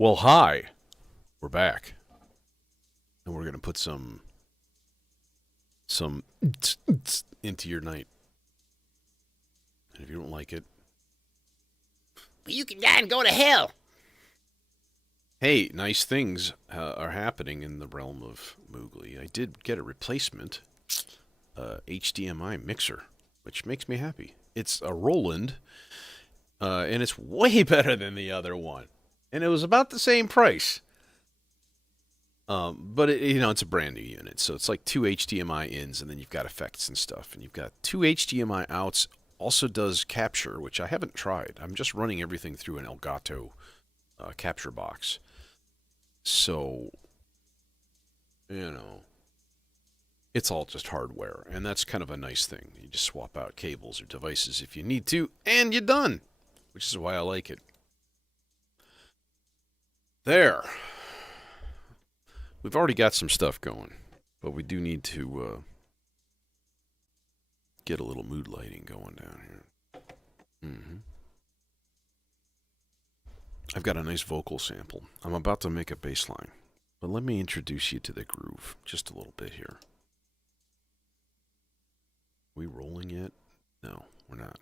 Well, hi. We're back. And we're going to put some into your night. And if you don't like it, You can die and go to hell. hey, nice things are happening in the realm of Moogly. I did get a replacement HDMI mixer, which makes me happy. It's a Roland, and it's way better than the other one. And it was about the same price. But it's a brand new unit, so it's like two HDMI ins, and then you've got effects and stuff, and you've got two HDMI outs. Also does capture, which I haven't tried. I'm just running everything through an Elgato capture box. So, it's all just hardware, and that's kind of a nice thing. You just swap out cables or devices if you need to, and you're done, which is why I like it. There. We've already got some stuff going, but we do need to get a little mood lighting going down here. I've got a nice vocal sample. I'm about to make a bass line, but let me introduce you to the groove just a little bit here. We rolling yet? No, we're not.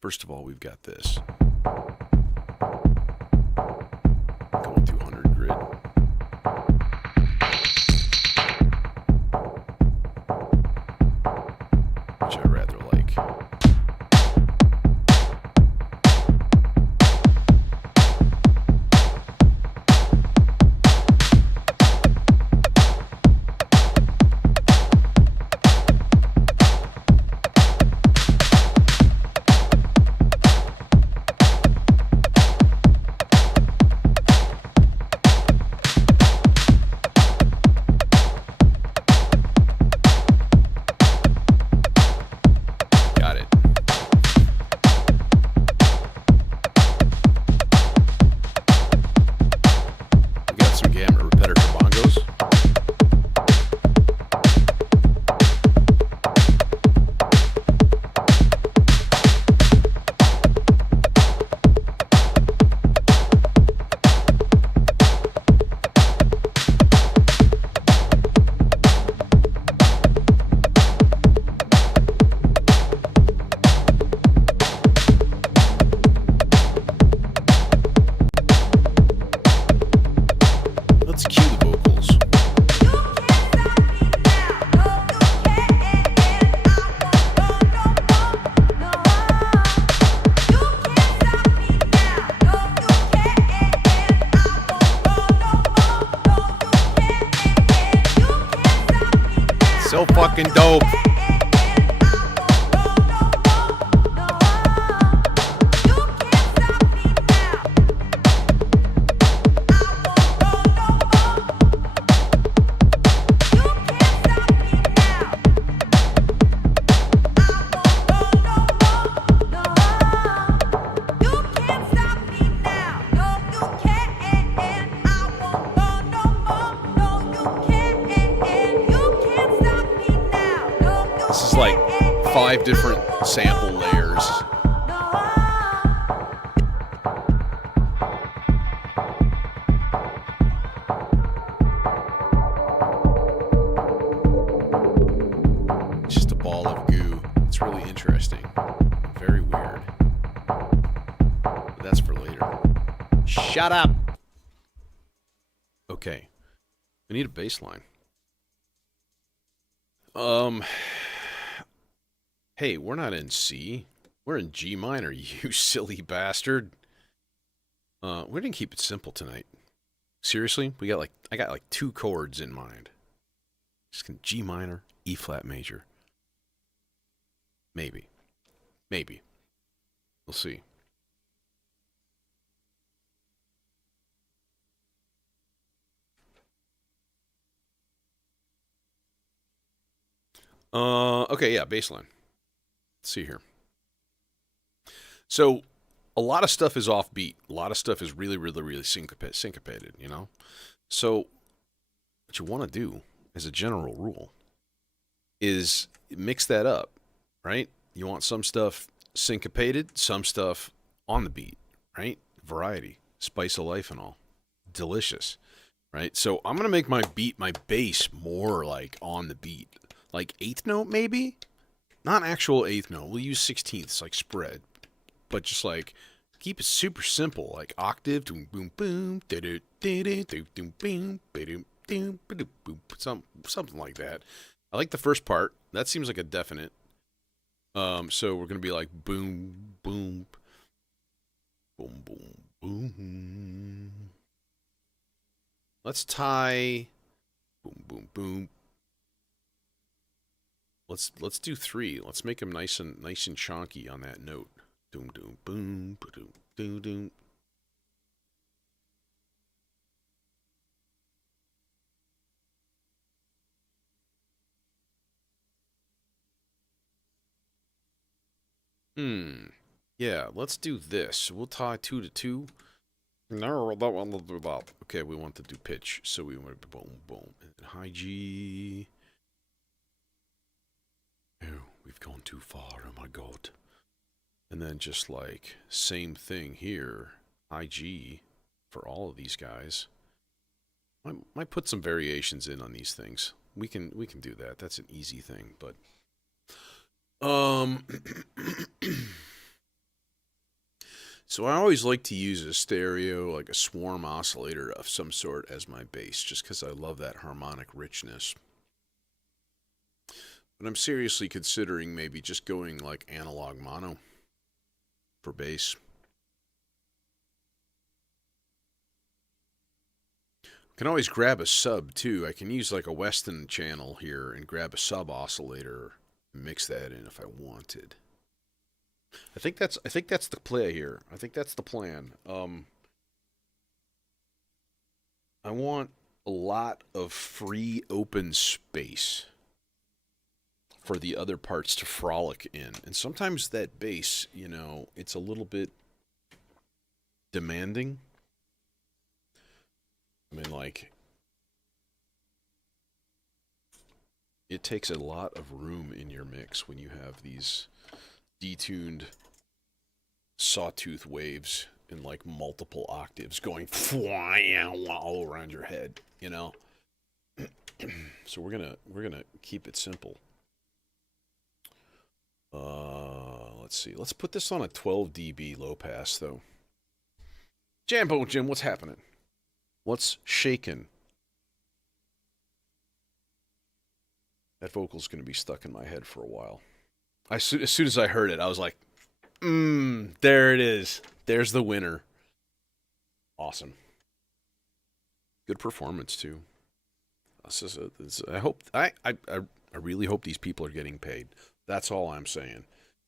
First of all, we've got this. Going 200 grid. Which I rather like. So fucking dope. This is like 5 different sample layers. It's just a ball of goo. It's really interesting. Very weird. But that's for later. Shut up! Okay. We need a bass line. Hey, we're not in C. We're in G minor, you silly bastard. We're gonna keep it simple tonight. Seriously, I got like 2 chords in mind. Just G minor, E flat major. Maybe. We'll see. Okay, yeah, bass line. Let's see here. So, a lot of stuff is offbeat. A lot of stuff is really syncopated, So, what you want to do, as a general rule, is mix that up, right? You want some stuff syncopated, some stuff on the beat, right? variety, spice of life and all. Delicious, right? So I'm gonna make my bass more like on the beat, like eighth note maybe, not actual eighth note. We'll use 16ths like spread, but just like keep it super simple, like octave, boom boom boom, boom boom, boom boom, something like that. I like the first part. That seems like a definite. So we're gonna be like boom boom, boom boom boom. Let's tie boom boom boom. Let's do 3. Let's make them nice and chunky on that note. Doom doom boom boom doom doom. Yeah, let's do this. We'll tie 2 to 2. No, that one will do that. Okay, we want to do pitch, so we want to boom boom and high G. Oh, we've gone too far. Oh my god. And then just like same thing here, high G for all of these guys. Might put some variations in on these things. We can do that. That's an easy thing, but so I always like to use a stereo, like a swarm oscillator of some sort as my bass, just because I love that harmonic richness. But I'm seriously considering maybe just going like analog mono for bass. Can always grab a sub too. I can use like a Weston channel here and grab a sub oscillator and mix that in if I wanted. I think that's the play here. I think that's the plan. I want a lot of free open space for the other parts to frolic in. And sometimes that bass, you know, it's a little bit demanding. I mean, like, it takes a lot of room in your mix when you have these detuned sawtooth waves in like multiple octaves going all around your head, you know. So we're gonna keep it simple. Let's see. Let's put this on a 12 dB low pass though. Jambo Jim, what's happening? What's shaking? That vocal's going to be stuck in my head for a while. As soon as I heard it, I was like, there it is. There's the winner. Awesome. Good performance, too. I really hope these people are getting paid. That's all I'm saying.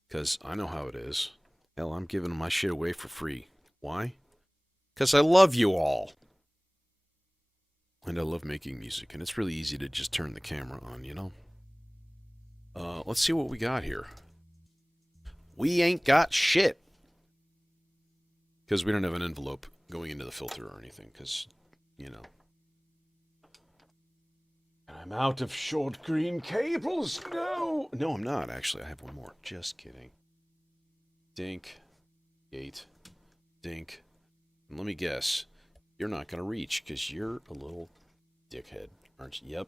Because I know how it is. Hell, I'm giving my shit away for free. Why? Because I love you all. And I love making music, and it's really easy to just turn the camera on, you know? Let's see what we got here. We ain't got shit. Because we don't have an envelope going into the filter or anything, because, you know. I'm out of short green cables. No! No, I'm not, actually. I have one more. Just kidding. Dink. Gate. Dink. And let me guess. You're not going to reach because you're a little dickhead, aren't you?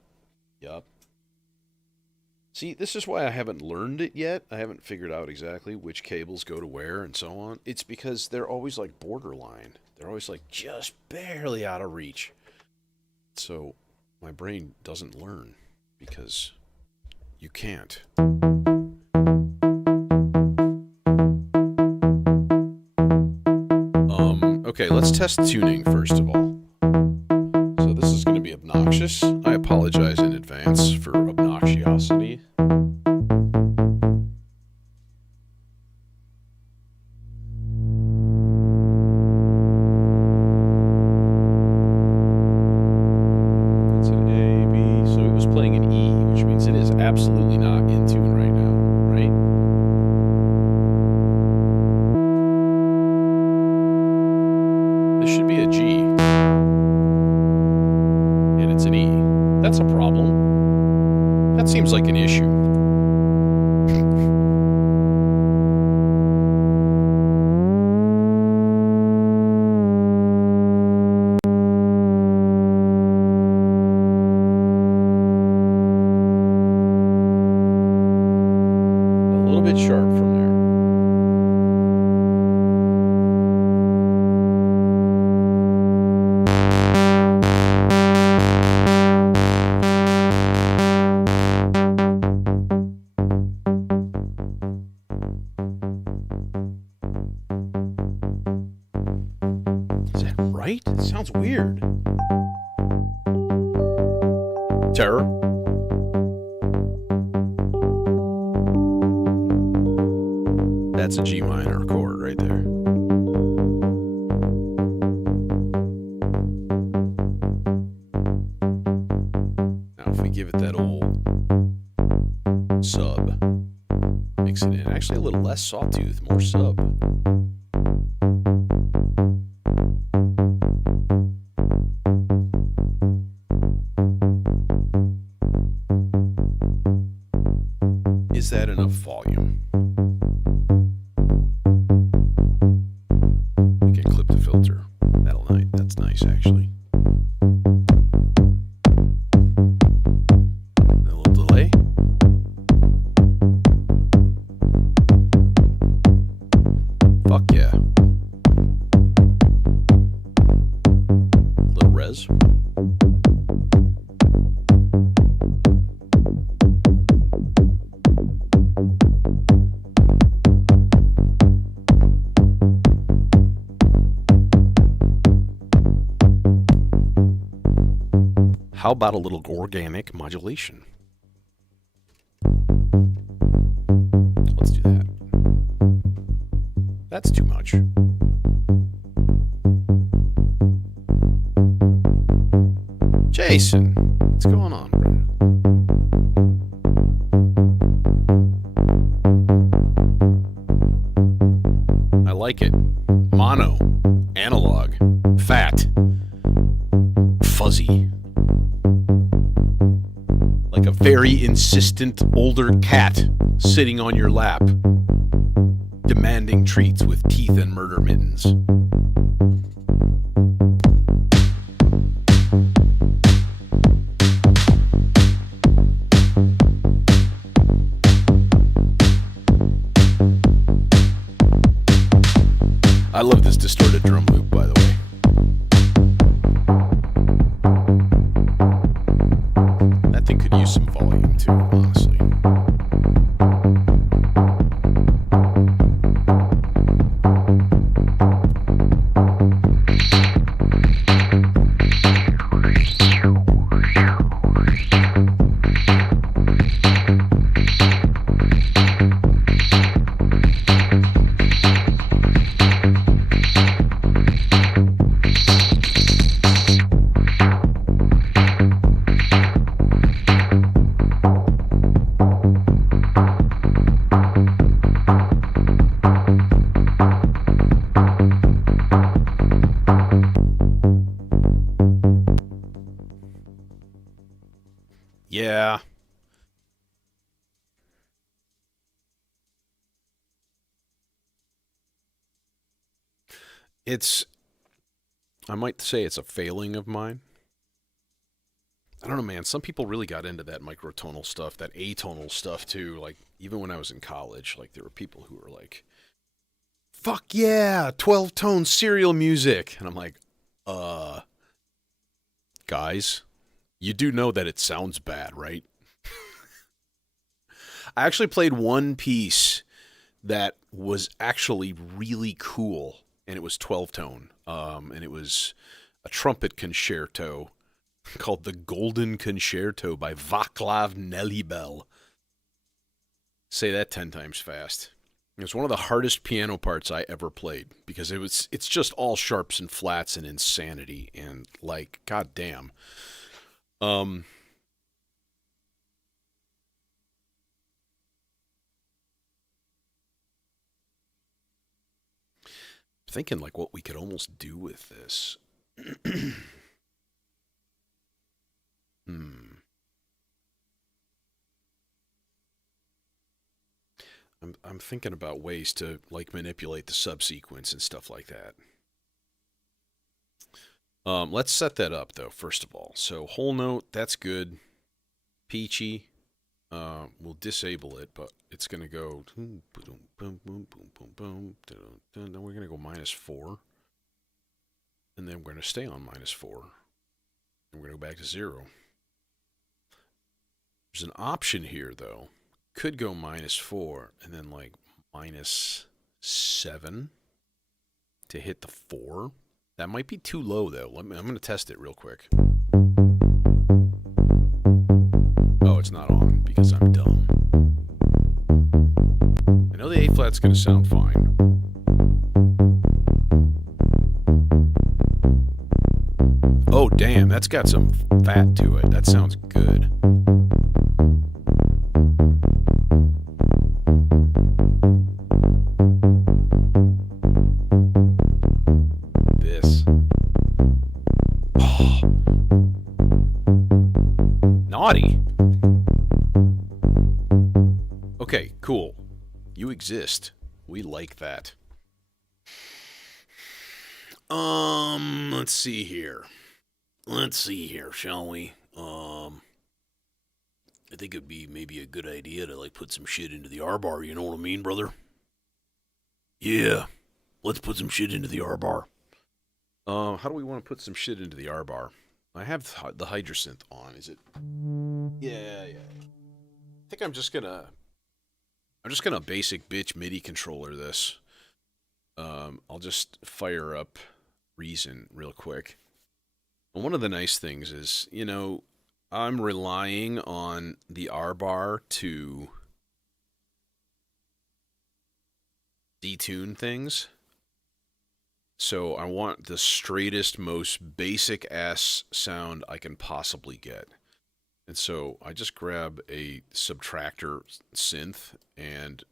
Yep. See, this is why I haven't learned it yet. I haven't figured out exactly which cables go to where and so on. It's because they're always like borderline. They're always like just barely out of reach. So my brain doesn't learn because you can't. Okay, let's test tuning first of all. So this is going to be obnoxious. I apologize in advance for obnoxiosity. It's an A, B. So it was playing an E, which means it is absolutely not in tune right now, right? This should be a G. And it's an E. That's a problem. That seems like an issue. right? It sounds weird. Terror. That's a G minor chord right there. Now, if we give it that old sub, mix it in. Actually, a little less sawtooth, more sub. Is that enough volume? We can clip the filter. That's nice, actually. A little delay. Fuck yeah. Little res. How about a little organic modulation? Let's do that. That's too much. Jason, what's going on, bro? I like it. Mono, analog, fat, fuzzy. Like a very insistent older cat sitting on your lap, demanding treats with teeth and murder mittens. I love this distorted drum loop, by the way. That thing could use some volume too, honestly. Yeah. I might say it's a failing of mine. I don't know, man. Some people really got into that microtonal stuff, that atonal stuff too. Like, even when I was in college, like, there were people who were like, fuck yeah, 12-tone serial music. And I'm like, guys, you do know that it sounds bad, right? I actually played one piece that was actually really cool, and it was 12-tone. And it was a trumpet concerto called the Golden Concerto by Vaclav Nelibel. Say that 10 times fast. It was one of the hardest piano parts I ever played because it's just all sharps and flats and insanity and like goddamn. Thinking like what we could almost do with this. hmm. I'm thinking about ways to like manipulate the subsequence and stuff like that. Let's set that up though, first of all. So whole note, that's good. Peachy. We'll disable it, but it's gonna go. Then we're gonna go -4, and then we're gonna stay on -4, and we're gonna go back to 0. There's an option here though. Could go -4 and then like -7 to hit the 4. That might be too low, though. I'm going to test it real quick. Oh, it's not on because I'm dumb. I know the A-flat's going to sound fine. Oh, damn, that's got some fat to it. That sounds good. This. Oh. Naughty. Okay, cool. You exist. We like that. Let's see here. Shall we? I think it'd be maybe a good idea to like put some shit into the R-bar, you know what I mean, brother? Yeah. Let's put some shit into the R-bar. How do we want to put some shit into the R-bar? I have the Hydrosynth on, is it? Yeah. I think I'm just gonna basic bitch MIDI controller this. I'll just fire up Reason real quick. And one of the nice things is, you know, I'm relying on the R-bar to detune things. So I want the straightest, most basic ass sound I can possibly get. And so I just grab a subtractor synth and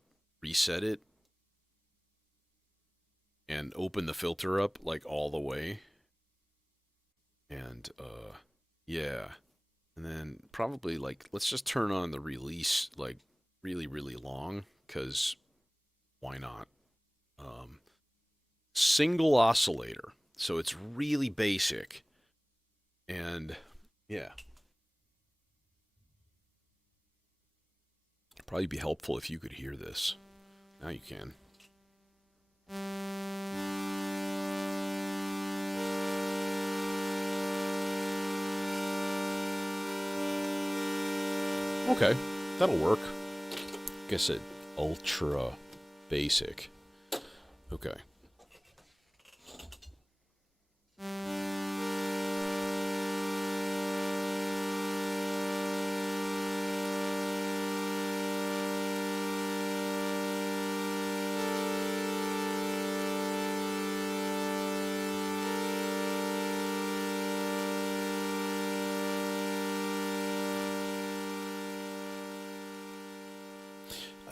reset it and open the filter up like all the way. And yeah. And then probably like let's just turn on the release like really, really long, because why not? Single oscillator. So it's really basic. And yeah. Probably be helpful if you could hear this. Now you can. Okay, that'll work. Like I said, ultra basic. Okay.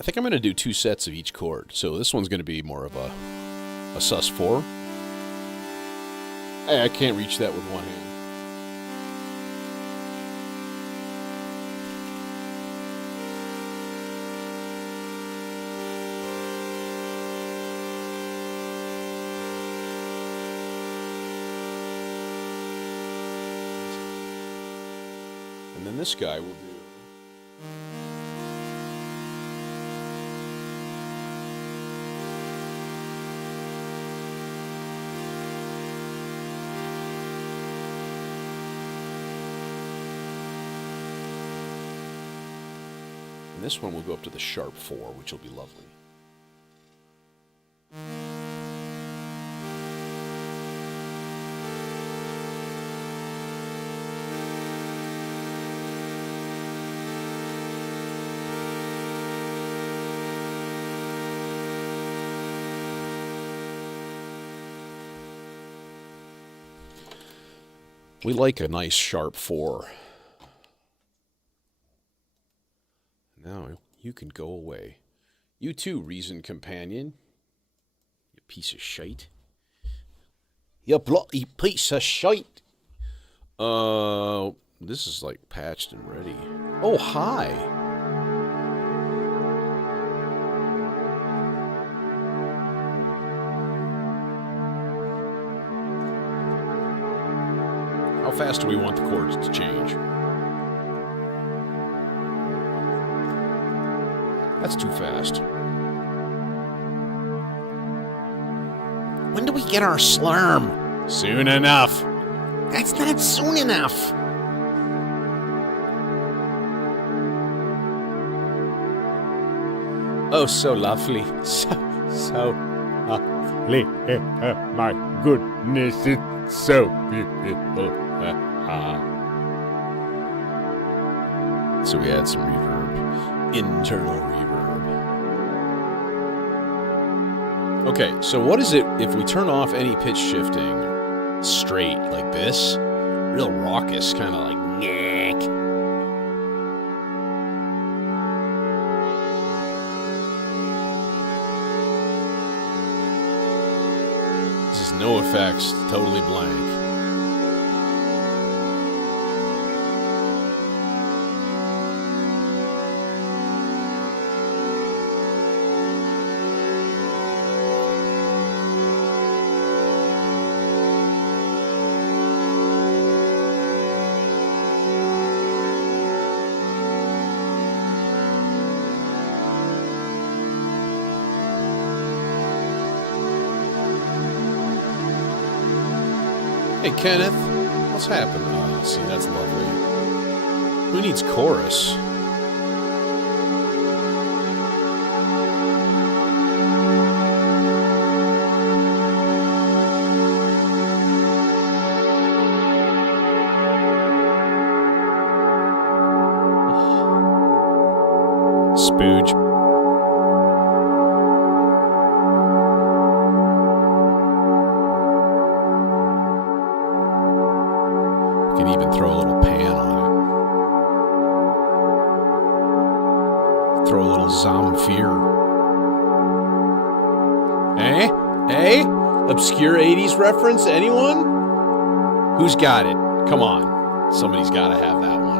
I think I'm going to do 2 sets of each chord. So this one's going to be more of a sus4. Hey, I can't reach that with one hand. And then this guy will do. And this one will go up to the sharp 4, which will be lovely. We like a nice sharp 4. Now you can go away. You too, Reason Companion. You piece of shite. You bloody piece of shite. This is like patched and ready. Oh, hi. How fast do we want the chords to change? That's too fast. When do we get our slurm? Soon enough. That's not soon enough. Oh, so lovely. So lovely. My goodness, it's so beautiful. So we add some reverb. Internal reverb. Okay, so what is it if we turn off any pitch shifting straight like this? Real raucous, kind of like nyeh. This is no effects, totally blank. Hey, Kenneth, what's happened? Oh, see, that's lovely. Who needs chorus? Spooge. You can even throw a little pan on it. Throw a little Zamfir. Eh? Eh? Obscure 80s reference? Anyone? Who's got it? Come on. Somebody's got to have that one.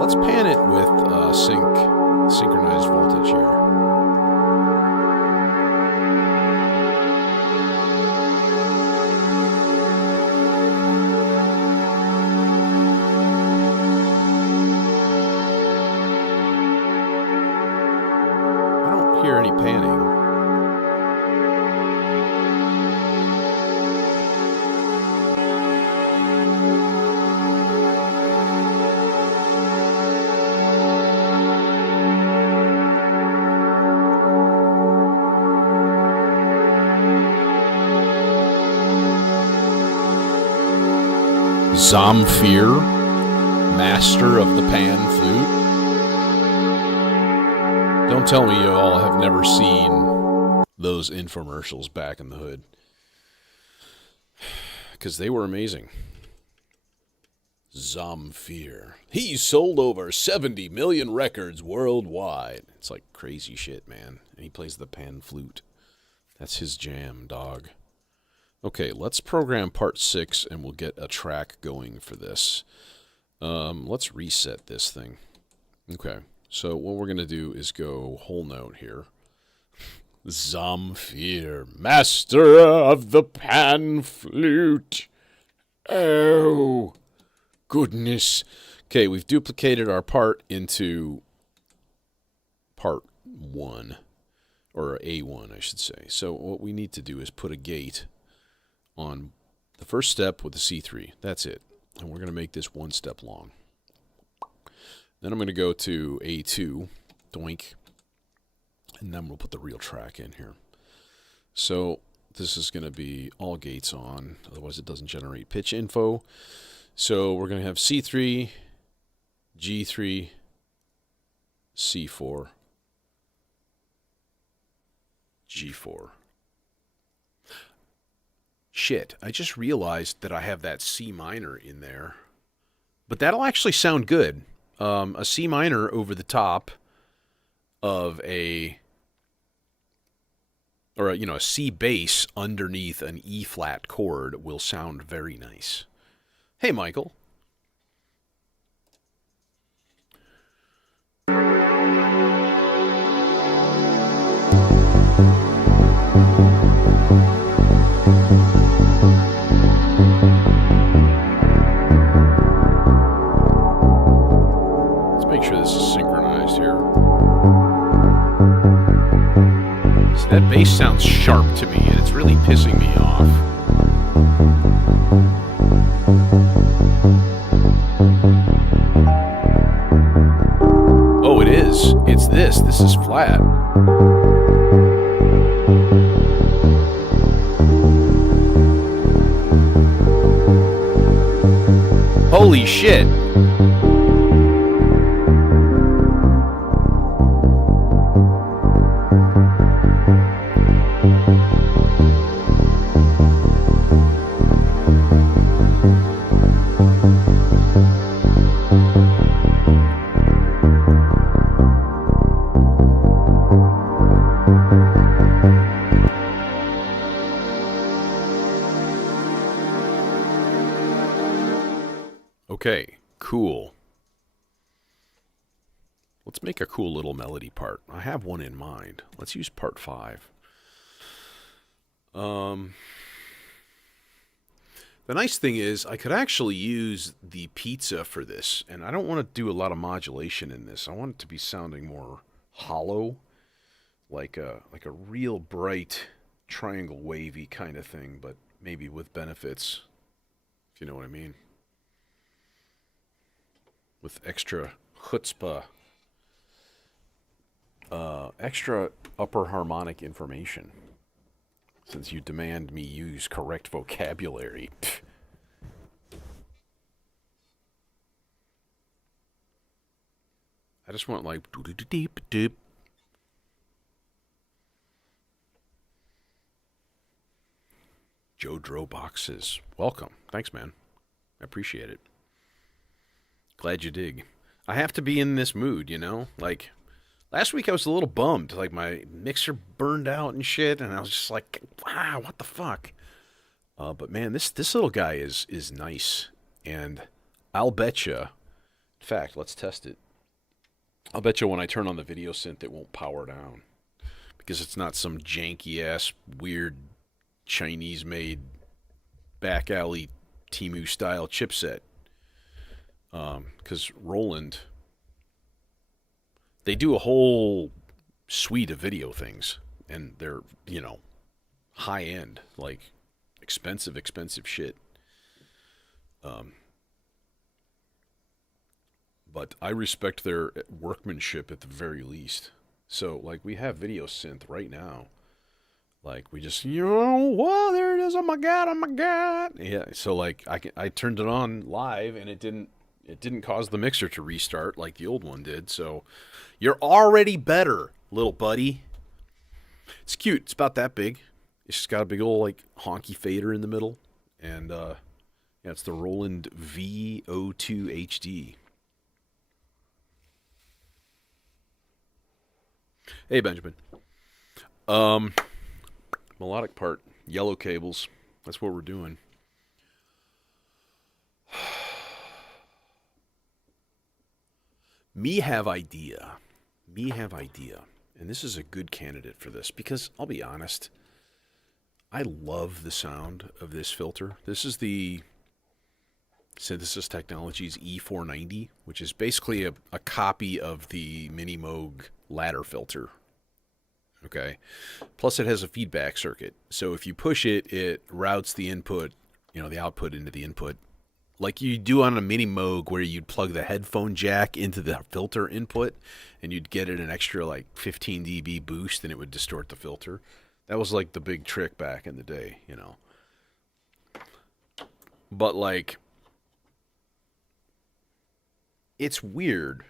Let's pan it with synchronized voltage here. I don't hear any panning. Zamfir, master of the pan flute. Don't tell me you all have never seen those infomercials back in the hood. Because they were amazing. Zamfir. He sold over 70 million records worldwide. It's like crazy shit, man. And he plays the pan flute. That's his jam, dog. Okay, let's program part 6 and we'll get a track going for this. Let's reset this thing. Okay, so what we're going to do is go whole note here. Zamfir, master of the pan flute. Oh, goodness. Okay, we've duplicated our part into part 1, or A1, I should say. So what we need to do is put a gate on the first step with the C3. That's it. And we're going to make this one step long. Then I'm going to go to A2, doink, and then we'll put the real track in here. So this is going to be all gates on, otherwise it doesn't generate pitch info. So we're going to have C3, G3, C4, G4. Shit, I just realized that I have that C minor in there. But that'll actually sound good. A C minor over the top of a C bass underneath an E flat chord will sound very nice. Hey, Michael. That bass sounds sharp to me, and it's really pissing me off. Oh, it is. It's this. This is flat. Holy shit! Okay, cool. Let's make a cool little melody part. I have one in mind. Let's use part 5. The nice thing is I could actually use the pizza for this, and I don't want to do a lot of modulation in this. I want it to be sounding more hollow, like a real bright triangle wavy kind of thing, but maybe with benefits, if you know what I mean. With extra chutzpah, extra upper harmonic information, since you demand me use correct vocabulary. I just want like doop doop. Joe Dro boxes. Welcome. Thanks, man. I appreciate it. Glad you dig. I have to be in this mood, you know? Like, last week I was a little bummed. Like, my mixer burned out and shit, and I was just like, wow, what the fuck? But man, this little guy is nice. And I'll betcha, in fact, let's test it. I'll betcha when I turn on the video synth, it won't power down. Because it's not some janky-ass, weird, Chinese-made, back alley Temu-style chipset. Because Roland, they do a whole suite of video things, and they're, you know, high-end, like, expensive shit. But I respect their workmanship at the very least. So, like, we have video synth right now. Like, we just, you know, whoa, there it is, oh my god, oh my god. Yeah, so, like, I turned it on live, and it didn't cause the mixer to restart like the old one did, so you're already better, little buddy. It's cute. It's about that big. It's just got a big old, like, honky fader in the middle. And, yeah, it's the Roland VO2 HD. Hey, Benjamin. Melodic part. Yellow cables. That's what we're doing. Me have idea. And this is a good candidate for this because, I'll be honest, I love the sound of this filter. This is the Synthesis Technologies E490, which is basically a copy of the Mini Moog ladder filter. Okay? Plus it has a feedback circuit. So if you push it, it routes the input, you know, the output into the input. Like you do on a Mini Moog where you'd plug the headphone jack into the filter input and you'd get it an extra like 15 dB boost and it would distort the filter. That was like the big trick back in the day, you know. But like, it's weird.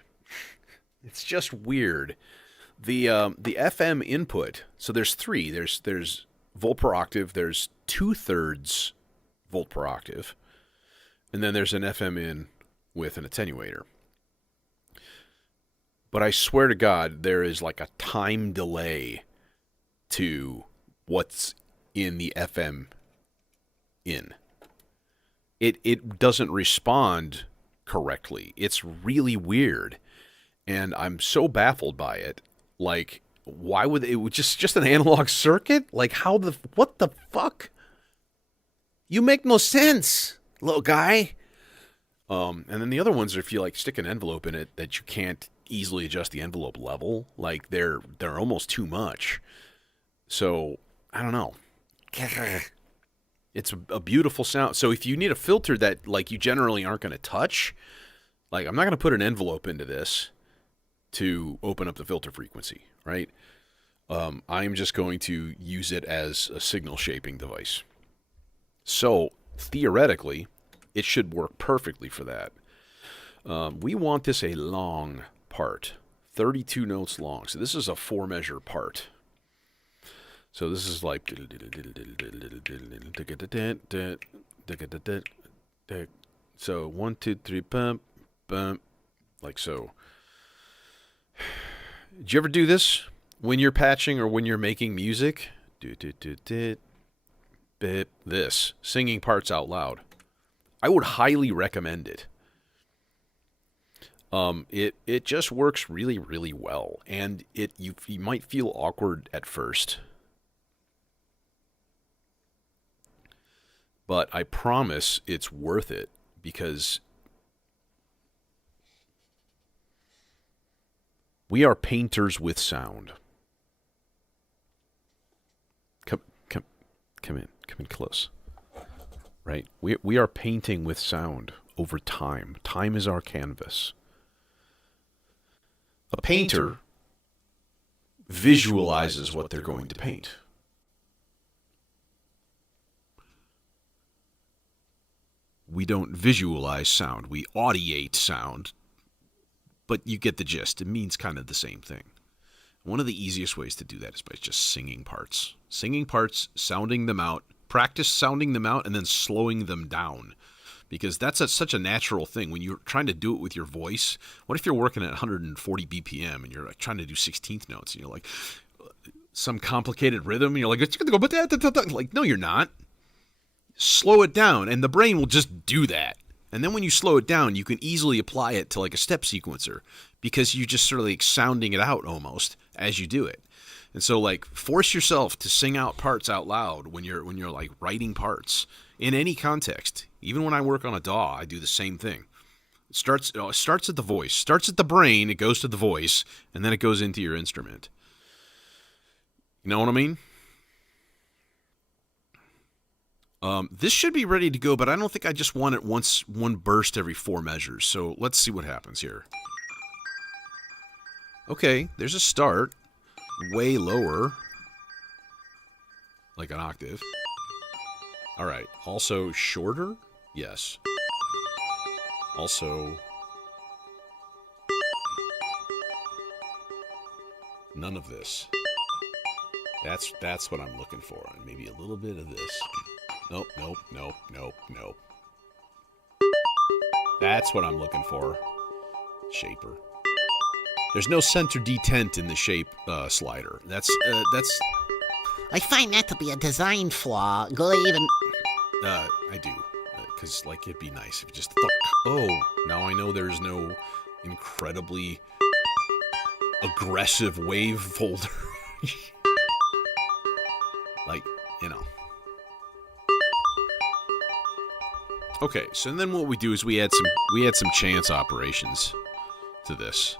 It's just weird. The FM input, so there's three. There's volt per octave, there's 2/3 volt per octave. And then there's an FM in with an attenuator. But I swear to God, there is like a time delay to what's in the FM in. It doesn't respond correctly. It's really weird. And I'm so baffled by it. Like, why would it just an analog circuit? Like, what the fuck? You make no sense, little guy. And then the other ones are if you like stick an envelope in it that you can't easily adjust the envelope level. Like they're almost too much. So I don't know. It's a beautiful sound. So if you need a filter that like you generally aren't going to touch, like I'm not going to put an envelope into this to open up the filter frequency, right? I'm just going to use it as a signal shaping device. So theoretically, it should work perfectly for that. We want this a long part, 32 notes long. So this is a 4-measure part. So this is like so 1, 2, 3, bump, bump, like so. Did you ever do this when you're patching or when you're making music? This singing parts out loud. I would highly recommend it. It just works really, really well, and you might feel awkward at first, but I promise it's worth it because we are painters with sound. Come in close. Right? We are painting with sound over time. Time is our canvas. A painter visualizes what they're going to paint. We don't visualize sound. We audiate sound. But you get the gist. It means kind of the same thing. One of the easiest ways to do that is by just singing parts. Singing parts, sounding them out. Practice sounding them out and then slowing them down. Because that's such a natural thing. When you're trying to do it with your voice, what if you're working at 140 BPM and you're like trying to do 16th notes and you're like some complicated rhythm and you're like, it's going to go, like, no, you're not. Slow it down and the brain will just do that. And then when you slow it down, you can easily apply it to like a step sequencer because you're just sort of like sounding it out almost as you do it. And so like force yourself to sing out parts out loud when you're like writing parts in any context. Even when I work on a DAW, I do the same thing. It starts at the voice, starts at the brain, it goes to the voice, and then it goes into your instrument. You know what I mean? This should be ready to go, but I don't think I just want it one burst every 4 measures. So let's see what happens here. Okay, there's a start. Way lower. Like an octave. Alright, also shorter? Yes. Also... none of this. That's what I'm looking for. And maybe a little bit of this. Nope, nope, nope, nope, nope. That's what I'm looking for. Shaper. There's no center detent in the shape slider. That's... I find that to be a design flaw. Go even... I do. Because, like, it'd be nice if it just... Oh, now I know there's no incredibly aggressive wave folder. Like, you know. Okay, so then what we do is we add some chance operations to this.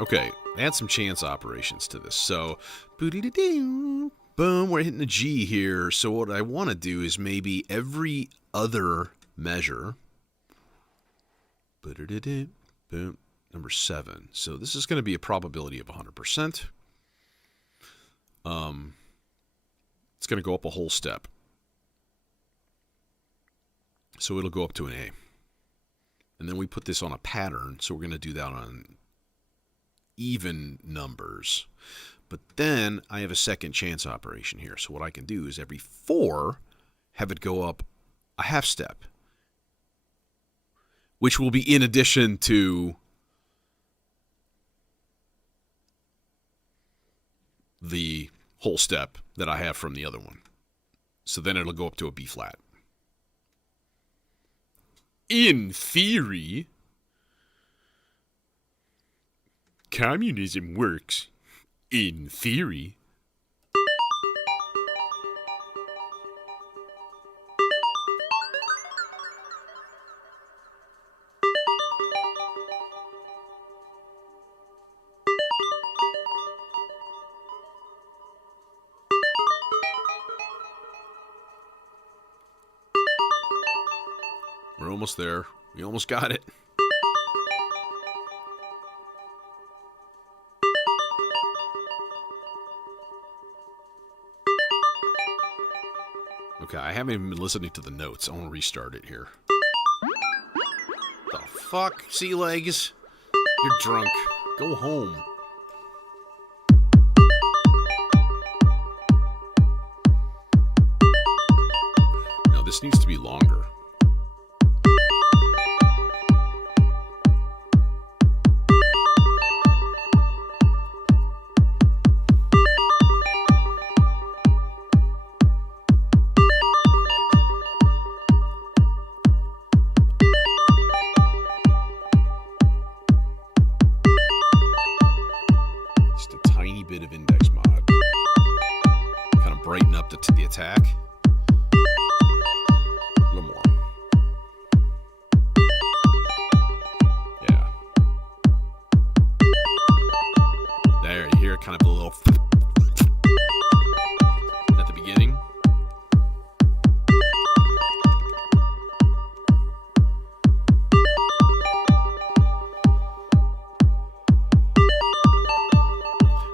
Okay, add some chance operations to this. So, boom, we're hitting a G here. So what I want to do is maybe every other measure. Boom, number 7. So this is going to be a probability of 100%. It's going to go up a whole step. So it'll go up to an A. And then we put this on a pattern, so we're going to do that on even numbers. But then I have a second chance operation here. So what I can do is every 4, have it go up a half step, which will be in addition to the whole step that I have from the other one. So then it'll go up to a B flat. In theory, communism works. In theory. We're almost there. We almost got it. Okay, I haven't even been listening to the notes. I want to restart it here. The fuck, sea legs? You're drunk. Go home. Now this needs to be longer. Bit of index mod. Kind of brighten up the attack. A little more. Yeah. There, you hear kind of a little at the beginning.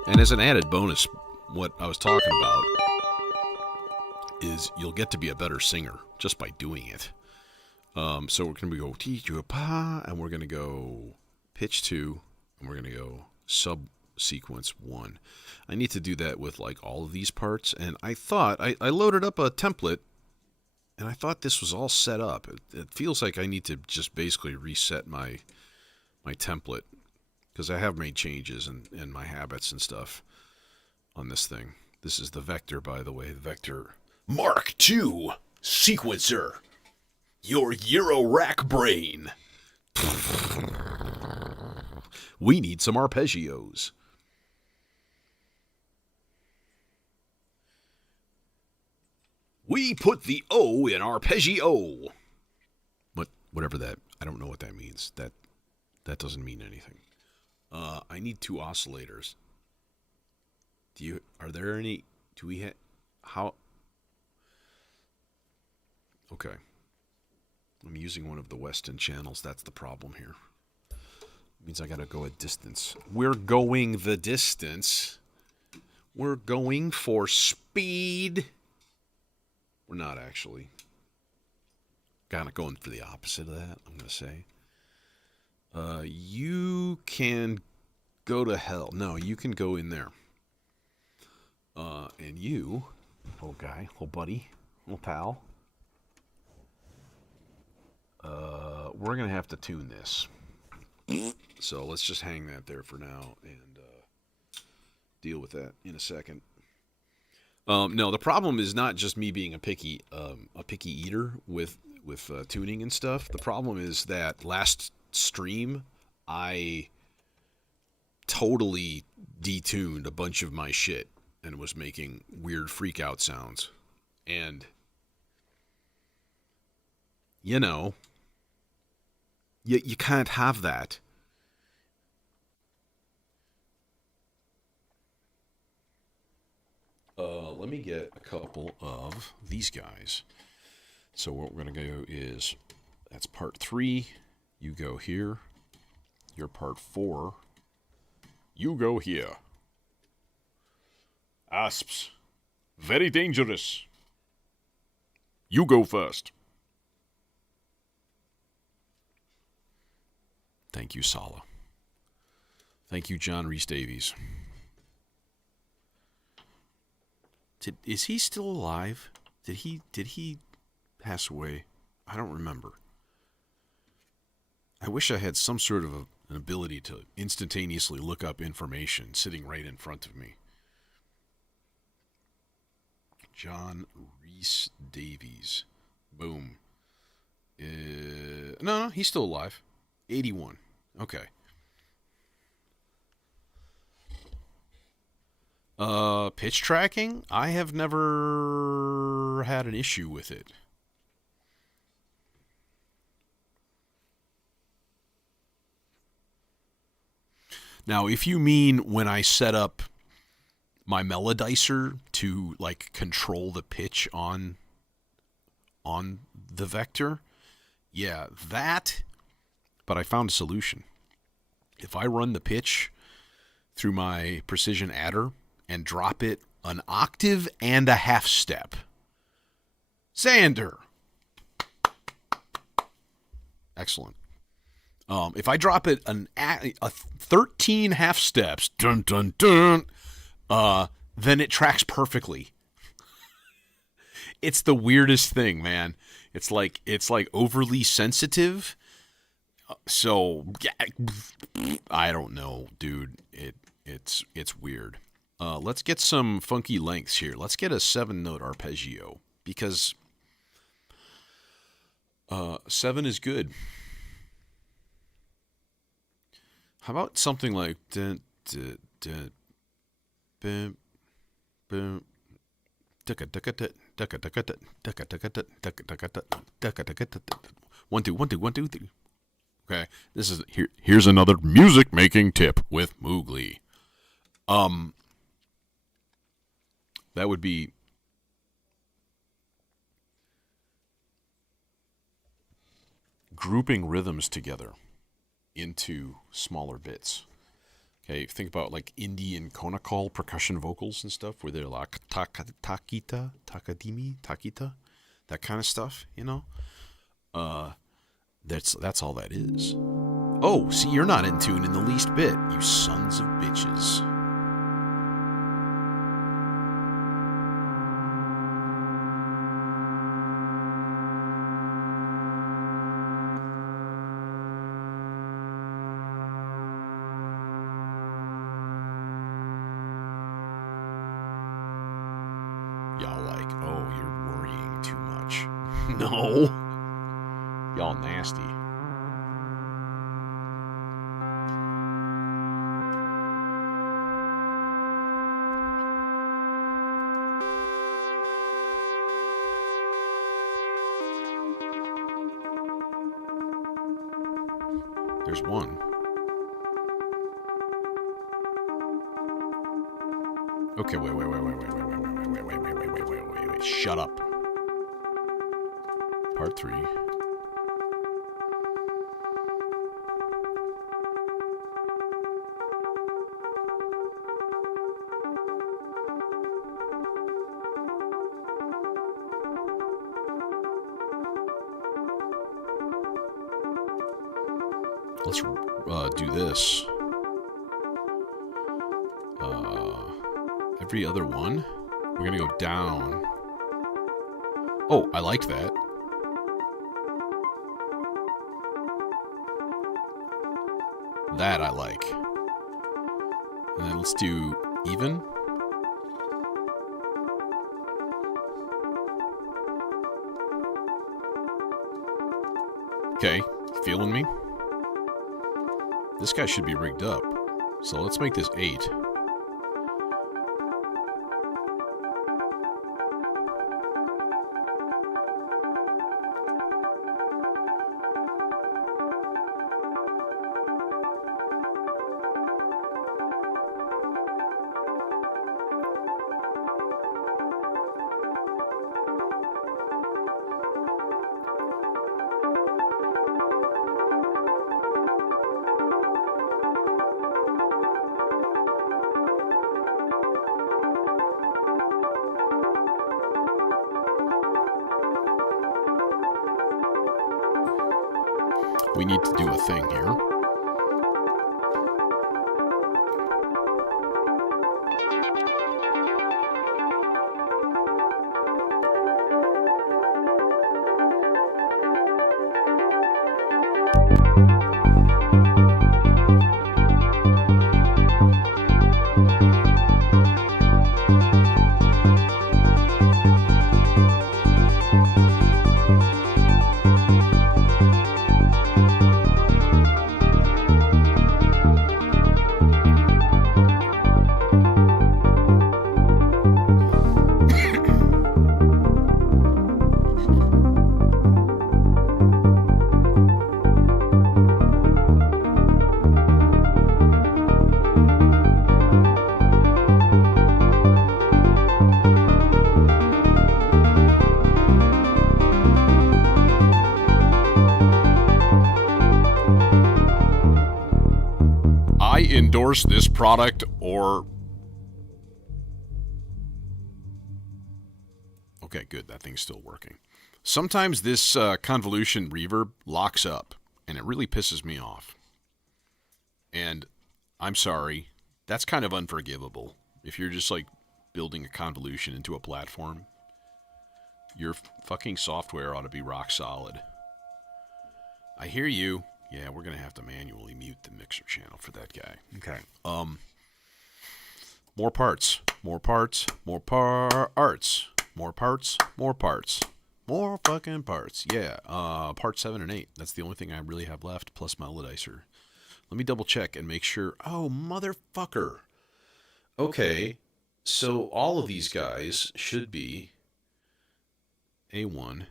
And as an added bonus, what I was talking about is you'll get to be a better singer just by doing it. So we're going to go teach pa, and we're going to go pitch 2, and we're going to go sub sequence 1. I need to do that with like all of these parts, and I thought I loaded up a template, and I thought this was all set up. It feels like I need to just basically reset my template, because I have made changes in my habits and stuff on this thing. This is the Vector, by the way. The Vector Mark II Sequencer. Your Eurorack brain. We need some arpeggios. We put the O in arpeggio. Whatever that, I don't know what that means. That doesn't mean anything. I need 2 oscillators. Are there any, do we have, how? Okay. I'm using one of the Weston channels. That's the problem here. It means I gotta go a distance. We're going the distance. We're going for speed. We're not actually. Kind of going for the opposite of that, I'm gonna say. You can go to hell. No, you can go in there. And you, little guy, little buddy, little pal, we're going to have to tune this. So let's just hang that there for now and deal with that in a second. No, the problem is not just me being a picky eater with tuning and stuff. The problem is that last stream, I totally detuned a bunch of my shit and was making weird freak out sounds. And, you know, you can't have that. Let me get a couple of these guys. So what we're going to go is, that's part 3. You go here. You're part 4. You go here. Asps. Very dangerous. You go first. Thank you, Sala. Thank you, John Rhys Davies. Is he still alive? Did he pass away? I don't remember. I wish I had some sort of an ability to instantaneously look up information sitting right in front of me. John Rhys Davies. Boom. No, he's still alive. 81. Okay. Pitch tracking? I have never had an issue with it. Now, if you mean when I set up my melodizer to like control the pitch on the Vector, yeah, that, but I found a solution. If I run the pitch through my precision adder and drop it an octave and a half step, Xander. Excellent. If I drop it a 13 half steps, dun dun dun, then it tracks perfectly. It's the weirdest thing, man. It's like overly sensitive. So I don't know, dude. It's weird. Let's get some funky lengths here. Let's get a 7-note arpeggio because 7 is good. How about something like dun, dun, dun, bum, bum, one two one two one two three. Okay, this is here's another music making tip with Moogly. That would be grouping rhythms together into smaller bits. Okay, think about like Indian konakol percussion vocals and stuff, where they're like takita, takadimi, takita, that kind of stuff, you know. That's all that is. Oh, see, you're not in tune in the least bit, you sons of bitches. Y'all like, oh, you're worrying too much. No. Y'all nasty. There's one. Okay, wait. Shut up. Part 3. Let's do this. Every other one. We're gonna go down. Oh, I like that. That I like. And then let's do even. Okay, feeling me? This guy should be rigged up. So let's make this 8. We need to do a thing here. Endorse this product or Okay, good. That thing's still working. Sometimes this convolution reverb locks up, and it really pisses me off. And I'm sorry, that's kind of unforgivable. If you're just like building a convolution into a platform, your fucking software ought to be rock solid. I hear you. Yeah, we're gonna have to manually mute the mixer channel for that guy. Okay. More parts. More parts. More parts. More parts. More parts. More fucking parts. Yeah. Part 7 and 8. That's the only thing I really have left, plus Melodizer. Let me double check and make sure. Oh, motherfucker. Okay. So all of these guys should be A1.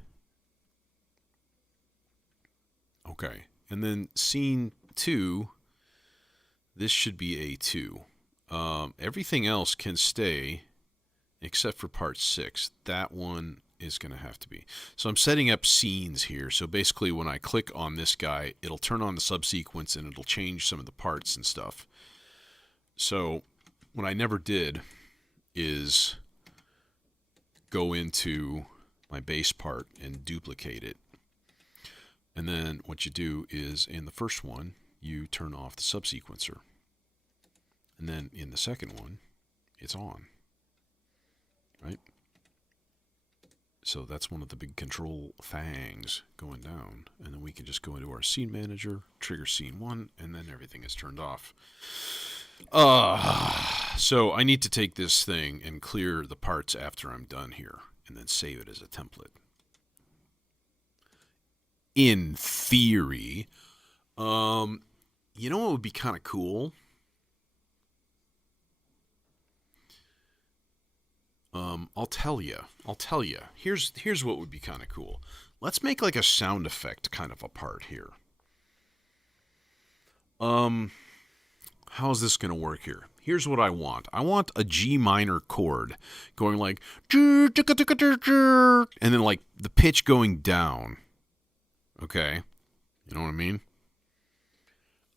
Okay. And then scene 2, this should be A2. Everything else can stay except for part 6. That one is going to have to be. So I'm setting up scenes here. So basically when I click on this guy, it'll turn on the subsequence and it'll change some of the parts and stuff. So what I never did is go into my bass part and duplicate it. And then what you do is in the first one, you turn off the subsequencer. And then in the second one, it's on. Right? So that's one of the big control things going down. And then we can just go into our scene manager, trigger scene 1, and then everything is turned off. So I need to take this thing and clear the parts after I'm done here, and then save it as a template. In theory, you know what would be kind of cool? I'll tell you. Here's what would be kind of cool. Let's make like a sound effect kind of a part here. How's this going to work here? Here's what I want. I want a G minor chord going like, and then like the pitch going down. Okay. You know what I mean?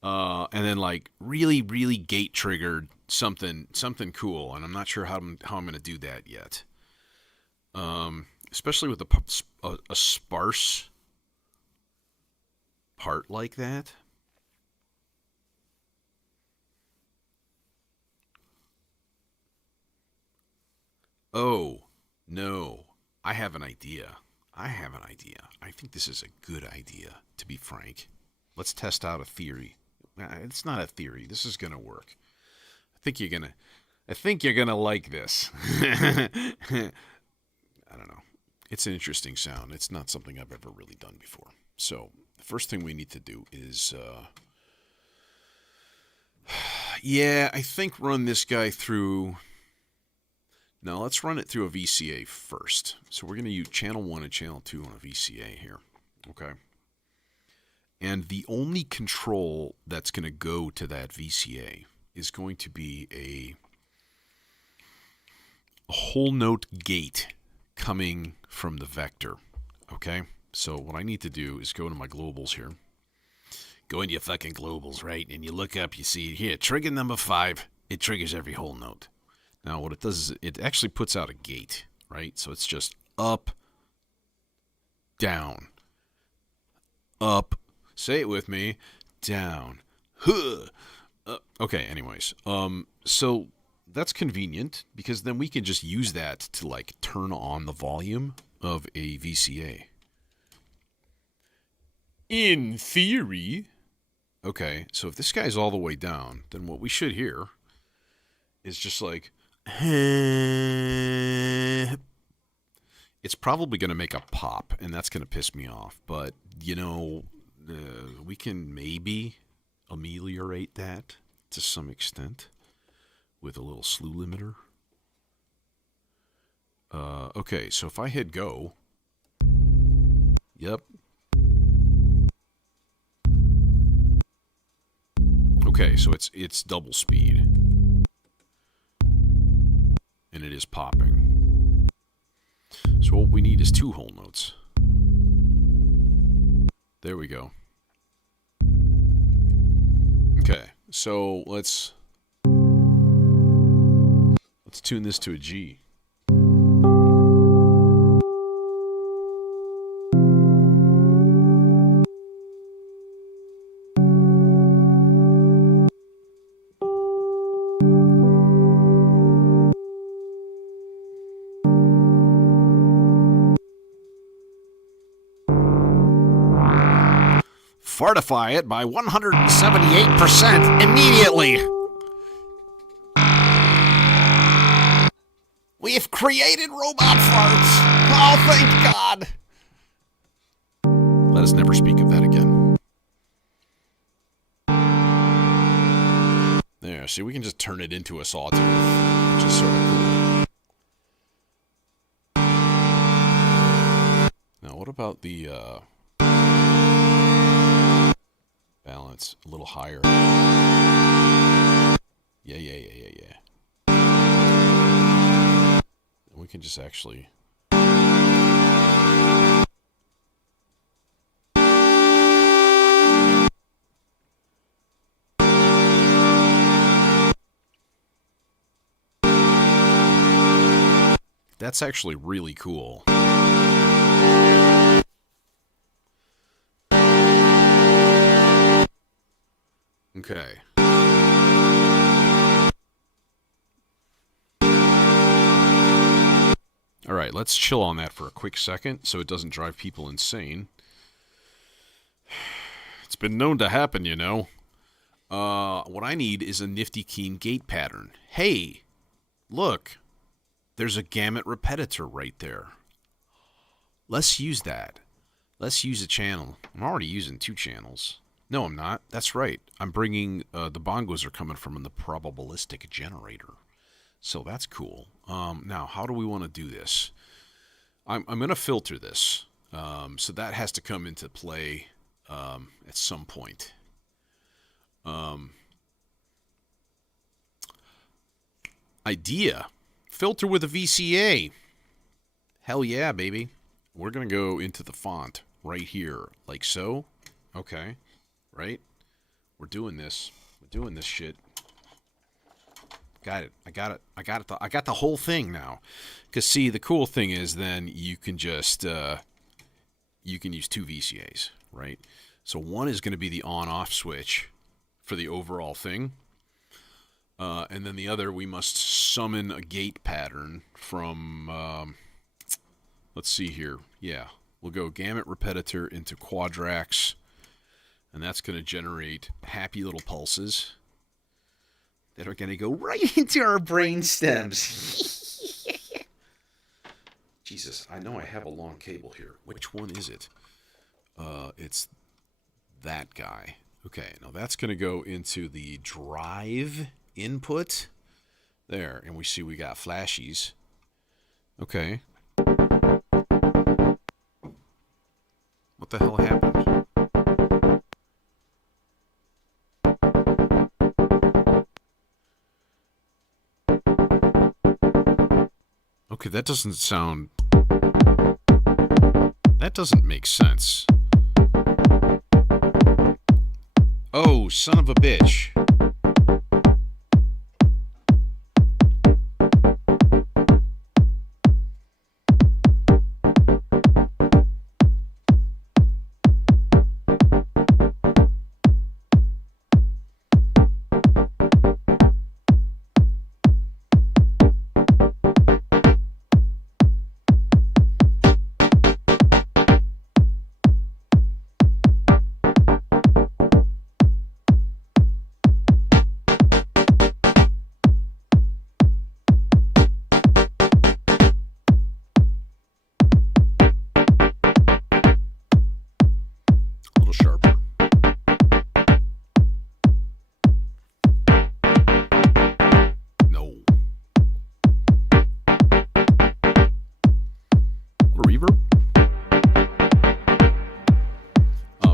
And then like really, really gate triggered something cool. And I'm not sure how I'm going to do that yet. Especially with a sparse part like that. Oh, no. I have an idea. I think this is a good idea, to be frank. Let's test out a theory. It's not a theory. This is going to work. I think you're going to like this. I don't know. It's an interesting sound. It's not something I've ever really done before. So, the first thing we need to do is I think run this guy through. Now, let's run it through a VCA first. So we're going to use channel 1 and channel 2 on a VCA here. Okay. And the only control that's going to go to that VCA is going to be a whole note gate coming from the vector. Okay. So what I need to do is go to my globals here. Go into your fucking globals, right? And you look up, you see here, trigger number 5. It triggers every whole note. Now, what it does is it actually puts out a gate, right? So it's just up, down, up, say it with me, down, okay, anyways. So that's convenient because then we can just use that to, like, turn on the volume of a VCA. In theory. Okay, so if this guy's all the way down, then what we should hear is just like... It's probably going to make a pop, and that's going to piss me off. But, you know, we can maybe ameliorate that to some extent with a little slew limiter. Okay, so if I hit go... Yep. Okay, so it's double speed. And it is popping. So what we need is 2 whole notes. There we go. Okay, so let's tune this to a G. Fartify it by 178% immediately. We've created robot farts. Oh, thank God. Let us never speak of that again. There, see, we can just turn it into a sawtooth, which is sort of cool. Now, what about the balance a little higher? Yeah. We can just actually... That's actually really cool. Okay. All right, let's chill on that for a quick second so it doesn't drive people insane. It's been known to happen, you know. What I need is a nifty keen gate pattern. Hey, look. There's a gamut repetitor right there. Let's use that. Let's use a channel. I'm already using 2 channels. No, I'm not. That's right. I'm bringing, the bongos are coming from the probabilistic generator. So that's cool. Now, how do we want to do this? I'm going to filter this. So that has to come into play at some point. Idea. Filter with a VCA. Hell yeah, baby. We're going to go into the font right here, like so. Okay. Right? We're doing this. We're doing this shit. Got it. I got it. I got the whole thing now. Because, see, the cool thing is then you can just, you can use 2 VCAs, right? So one is going to be the on-off switch for the overall thing. And then the other, we must summon a gate pattern from, let's see here. Yeah, we'll go gamut repetitor into quadrax, and that's going to generate happy little pulses that are going to go right into our brain stems. Jesus, I know I have a long cable here. Which one is it? It's that guy. Okay, now that's going to go into the drive input there, and we see we got flashies. Okay, what the hell happened? Okay, that doesn't make sense. Oh, son of a bitch.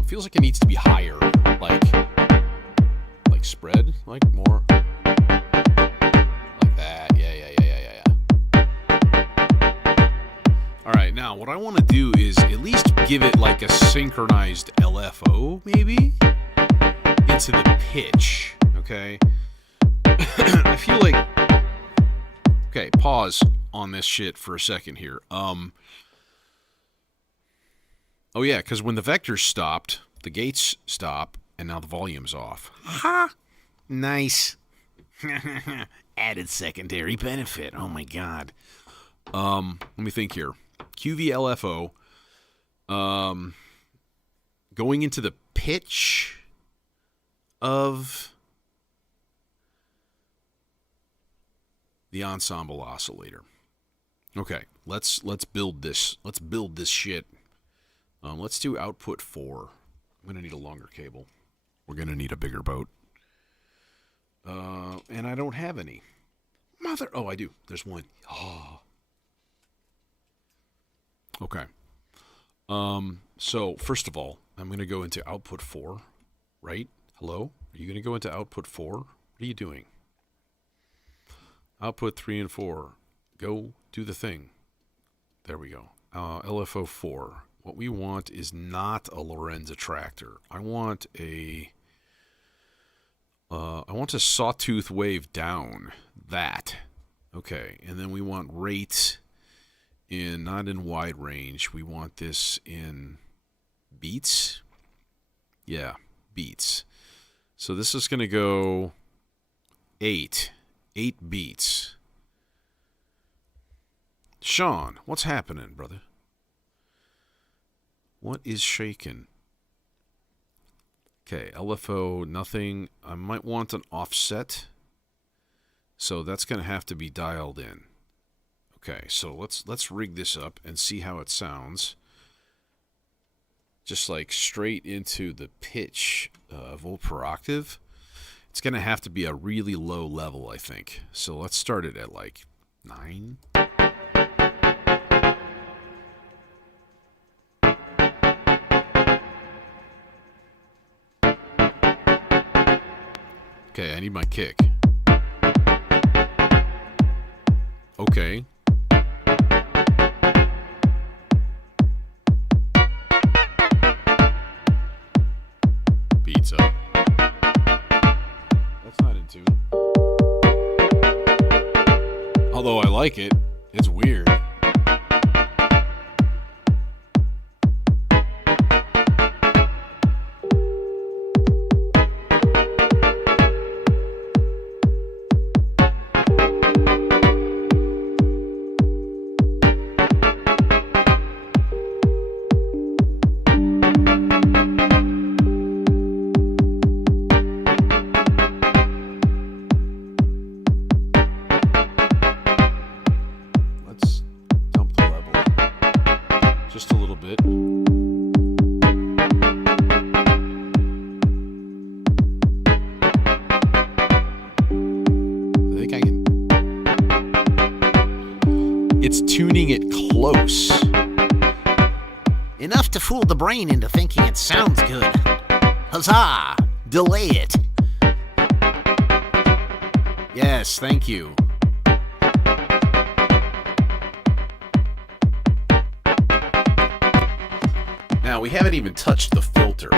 Feels like it needs to be higher, like spread, like more, like that. Yeah. All right, now what I want to do is at least give it like a synchronized LFO, maybe, into the pitch. Okay. I feel like. Okay, pause on this shit for a second here. Oh yeah, because when the vectors stopped, the gates stop, and now the volume's off. Ha! Nice. Added secondary benefit. Oh my god. Let me think here. QVLFO. Going into the pitch of the ensemble oscillator. Okay, let's build this. Let's build this shit. Let's do output 4. I'm gonna need a longer cable. We're gonna need a bigger boat. And I don't have any. Oh, I do. There's one. Oh. Okay. So first of all, I'm gonna go into output 4. Right? Hello? Are you gonna go into output 4? What are you doing? Output 3 and 4. Go do the thing. There we go. LFO 4. What we want is not a Lorenz attractor. I want a sawtooth wave down. That. Okay. And then we want rate not in wide range. We want this in beats. Yeah, beats. So this is going to go 8 beats. Sean, what's happening, brother? What is shaking? Okay, LFO, nothing. I might want an offset. So that's going to have to be dialed in. Okay, so let's rig this up and see how it sounds. Just like straight into the pitch volt per octave. It's going to have to be a really low level, I think. So let's start it at like 9. Okay, I need my kick. Okay. Beats up. That's not in tune. Although I like it, it's weird. Tuning it close. Enough to fool the brain into thinking it sounds good. Huzzah! Delay it. Yes, thank you. Now, we haven't even touched the filter.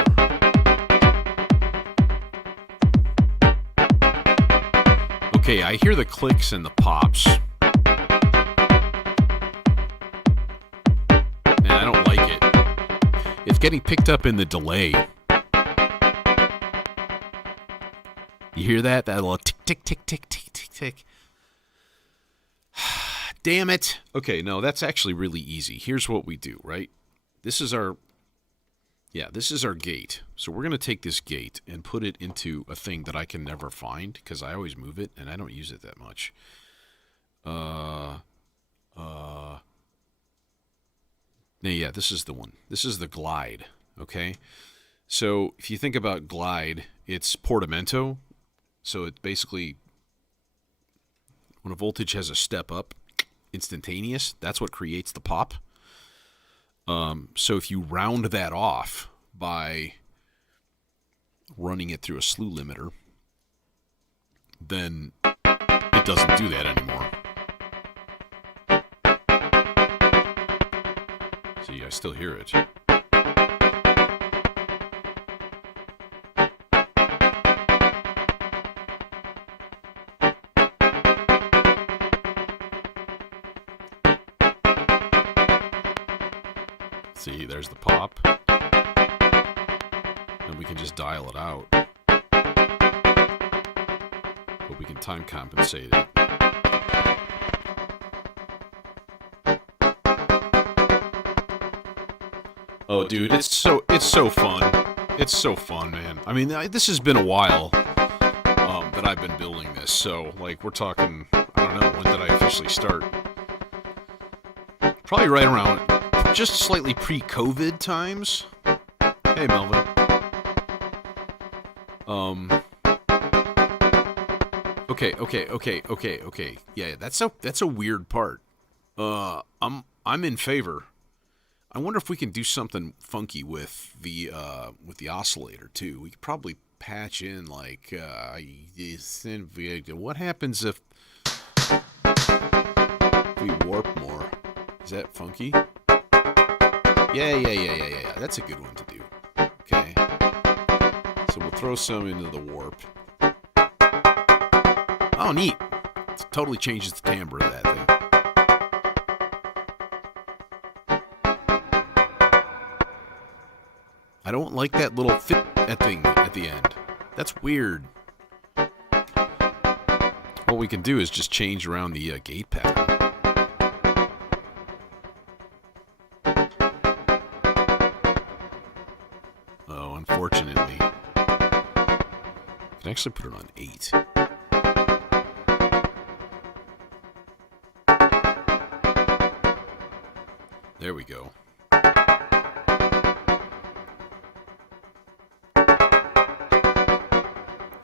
Okay, I hear the clicks and the pops. It's getting picked up in the delay. You hear that? That little tick, tick, tick, tick, tick, tick, tick. Damn it. Okay, no, that's actually really easy. Here's what we do, right? This is our gate. So we're going to take this gate and put it into a thing that I can never find because I always move it and I don't use it that much. Yeah, this is the one. This is the glide, okay? So if you think about glide, it's portamento. So it's basically, when a voltage has a step up, instantaneous, that's what creates the pop. So if you round that off by running it through a slew limiter, then it doesn't do that anymore. See, I still hear it. See, there's the pop. And we can just dial it out. But we can time compensate it. Oh, dude, it's so fun. It's so fun, man. I mean, this has been a while that I've been building this. So, like, we're talking, I don't know, when did I officially start? Probably right around just slightly pre-COVID times. Hey, Melvin. Okay. Yeah, that's a weird part. I'm in favor. I wonder if we can do something funky with the oscillator too. We could probably patch in like what happens if we warp more? Is that funky? Yeah. That's a good one to do. Okay. So we'll throw some into the warp. Oh, neat. It totally changes the timbre of that thing. I don't like that little fit thing at the end. That's weird. What we can do is just change around the gate pattern. Oh, unfortunately. I can actually put it on 8. There we go.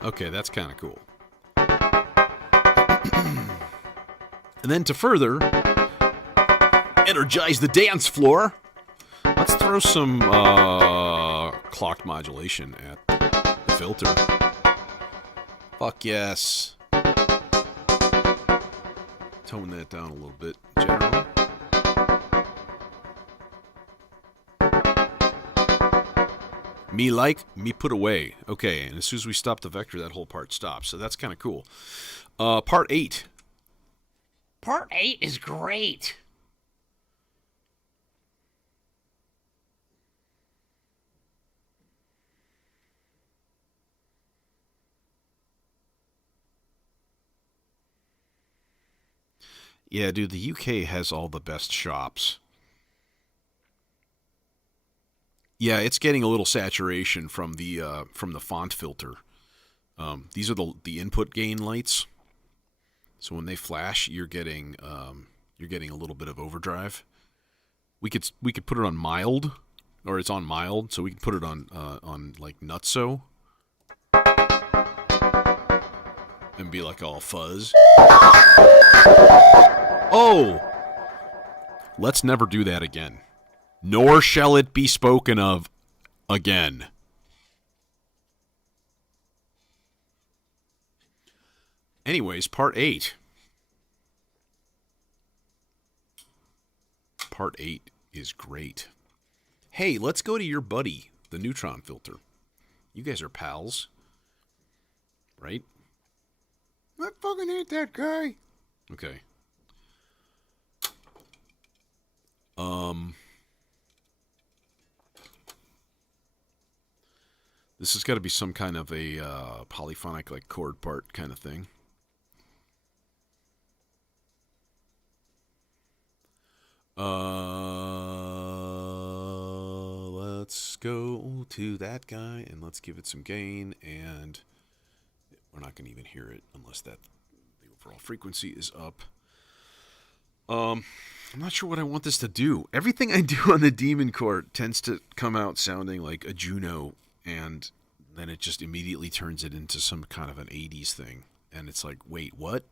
Okay, that's kind of cool. And then to further energize the dance floor, let's throw some clocked modulation at the filter. Fuck yes. Tone that down a little bit, general. Me like, me put away. Okay, and as soon as we stop the vector, that whole part stops. So that's kind of cool. Part 8. Part 8 is great. Yeah, dude, the UK has all the best shops. Yeah, it's getting a little saturation from the font filter. These are the input gain lights. So when they flash, you're getting a little bit of overdrive. We could put it on mild, or it's on mild, so we can put it on like nutso, and be like all fuzz. Oh, let's never do that again. Nor shall it be spoken of again. Anyways, part 8. Part 8 is great. Hey, let's go to your buddy, the neutron filter. You guys are pals, right? I fucking hate that guy. Okay. This has got to be some kind of a polyphonic, like chord part kind of thing. Let's go to that guy and let's give it some gain, and we're not going to even hear it unless the overall frequency is up. I'm not sure what I want this to do. Everything I do on the Demon Court tends to come out sounding like a Juno, and then it just immediately turns it into some kind of an 80s thing. And it's like, wait, what?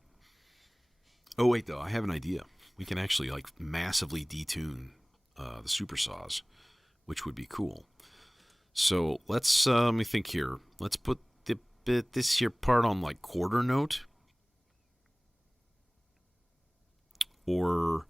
Oh, wait, though, I have an idea. We can actually like massively detune the super saws, which would be cool. So let's let me think here. Let's put this here part on like quarter note, or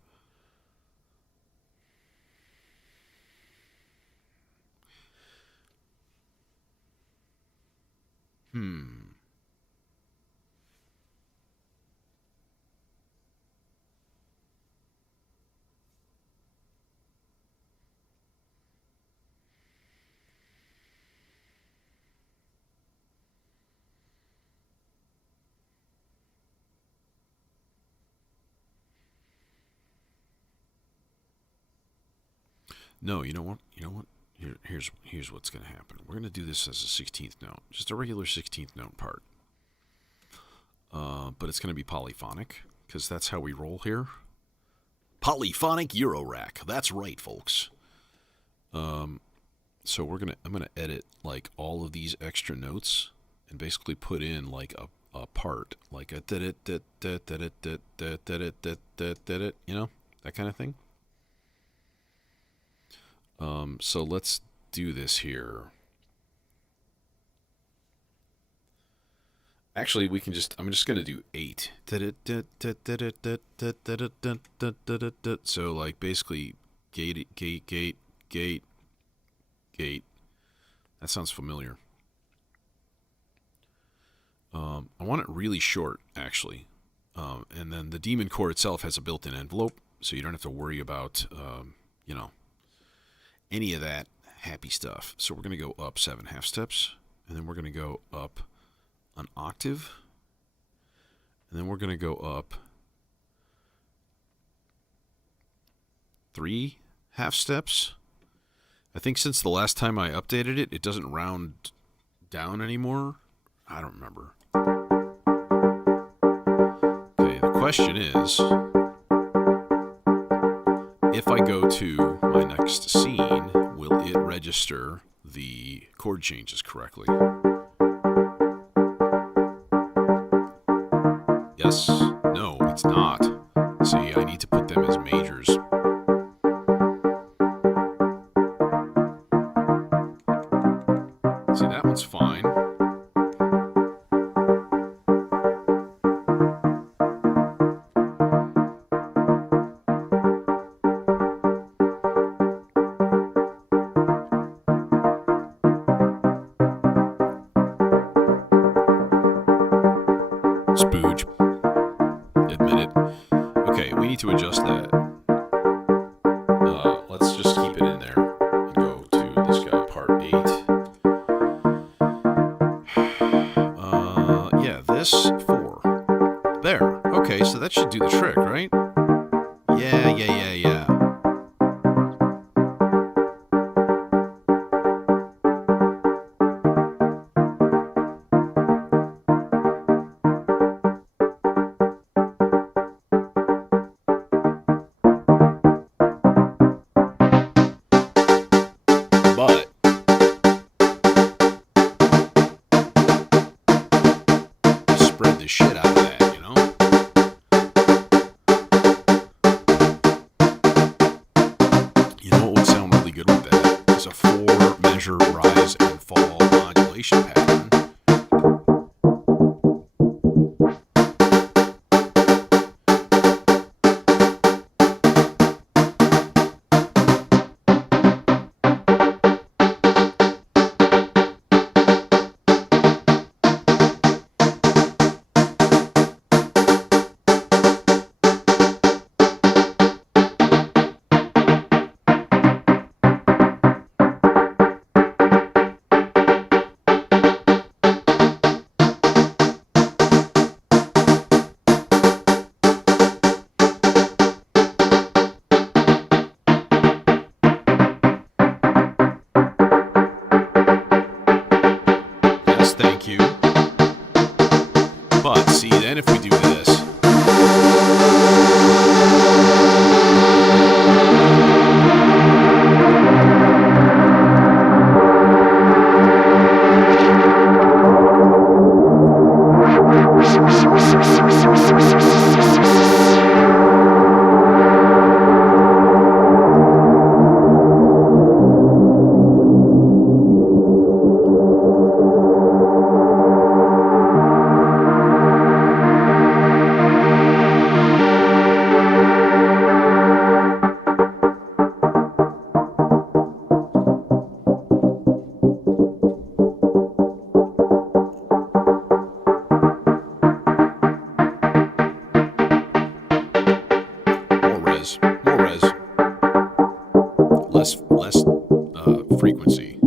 no, you know what? Here's what's going to happen. We're going to do this as a 16th note, just a regular 16th note part. But it's going to be polyphonic, because that's how we roll here. Polyphonic Eurorack. That's right, folks. So I'm gonna edit like all of these extra notes and basically put in like a part, like a you know, that kind of thing. So let's do this here. Actually, we can I'm just gonna do 8. So like basically gate. That sounds familiar. I want it really short, actually. And then the daemon core itself has a built-in envelope, so you don't have to worry about, you know, any of that happy stuff. So we're going to go up 7 half steps, and then we're going to go up an octave, and then we're going to go up 3 half steps. I think since the last time I updated it, it doesn't round down anymore. I don't remember. Okay, the question is, if I go to my next scene, will it register the chord changes correctly? Yes, no, it's not. See, I need to put them as majors. See, that one's fine. Spooge. Admit it. Okay, we need to adjust that. Let's just keep it in there and go to this guy, part 8. Yeah, this 4. There. Okay, so that should do the trick, right? Yeah. But spread the shit out of that, you know? You know what would sound really good with that? Is a 4-measure rise and fall modulation pattern. Yes, thank you. But see, then if we do this, more res, less frequency.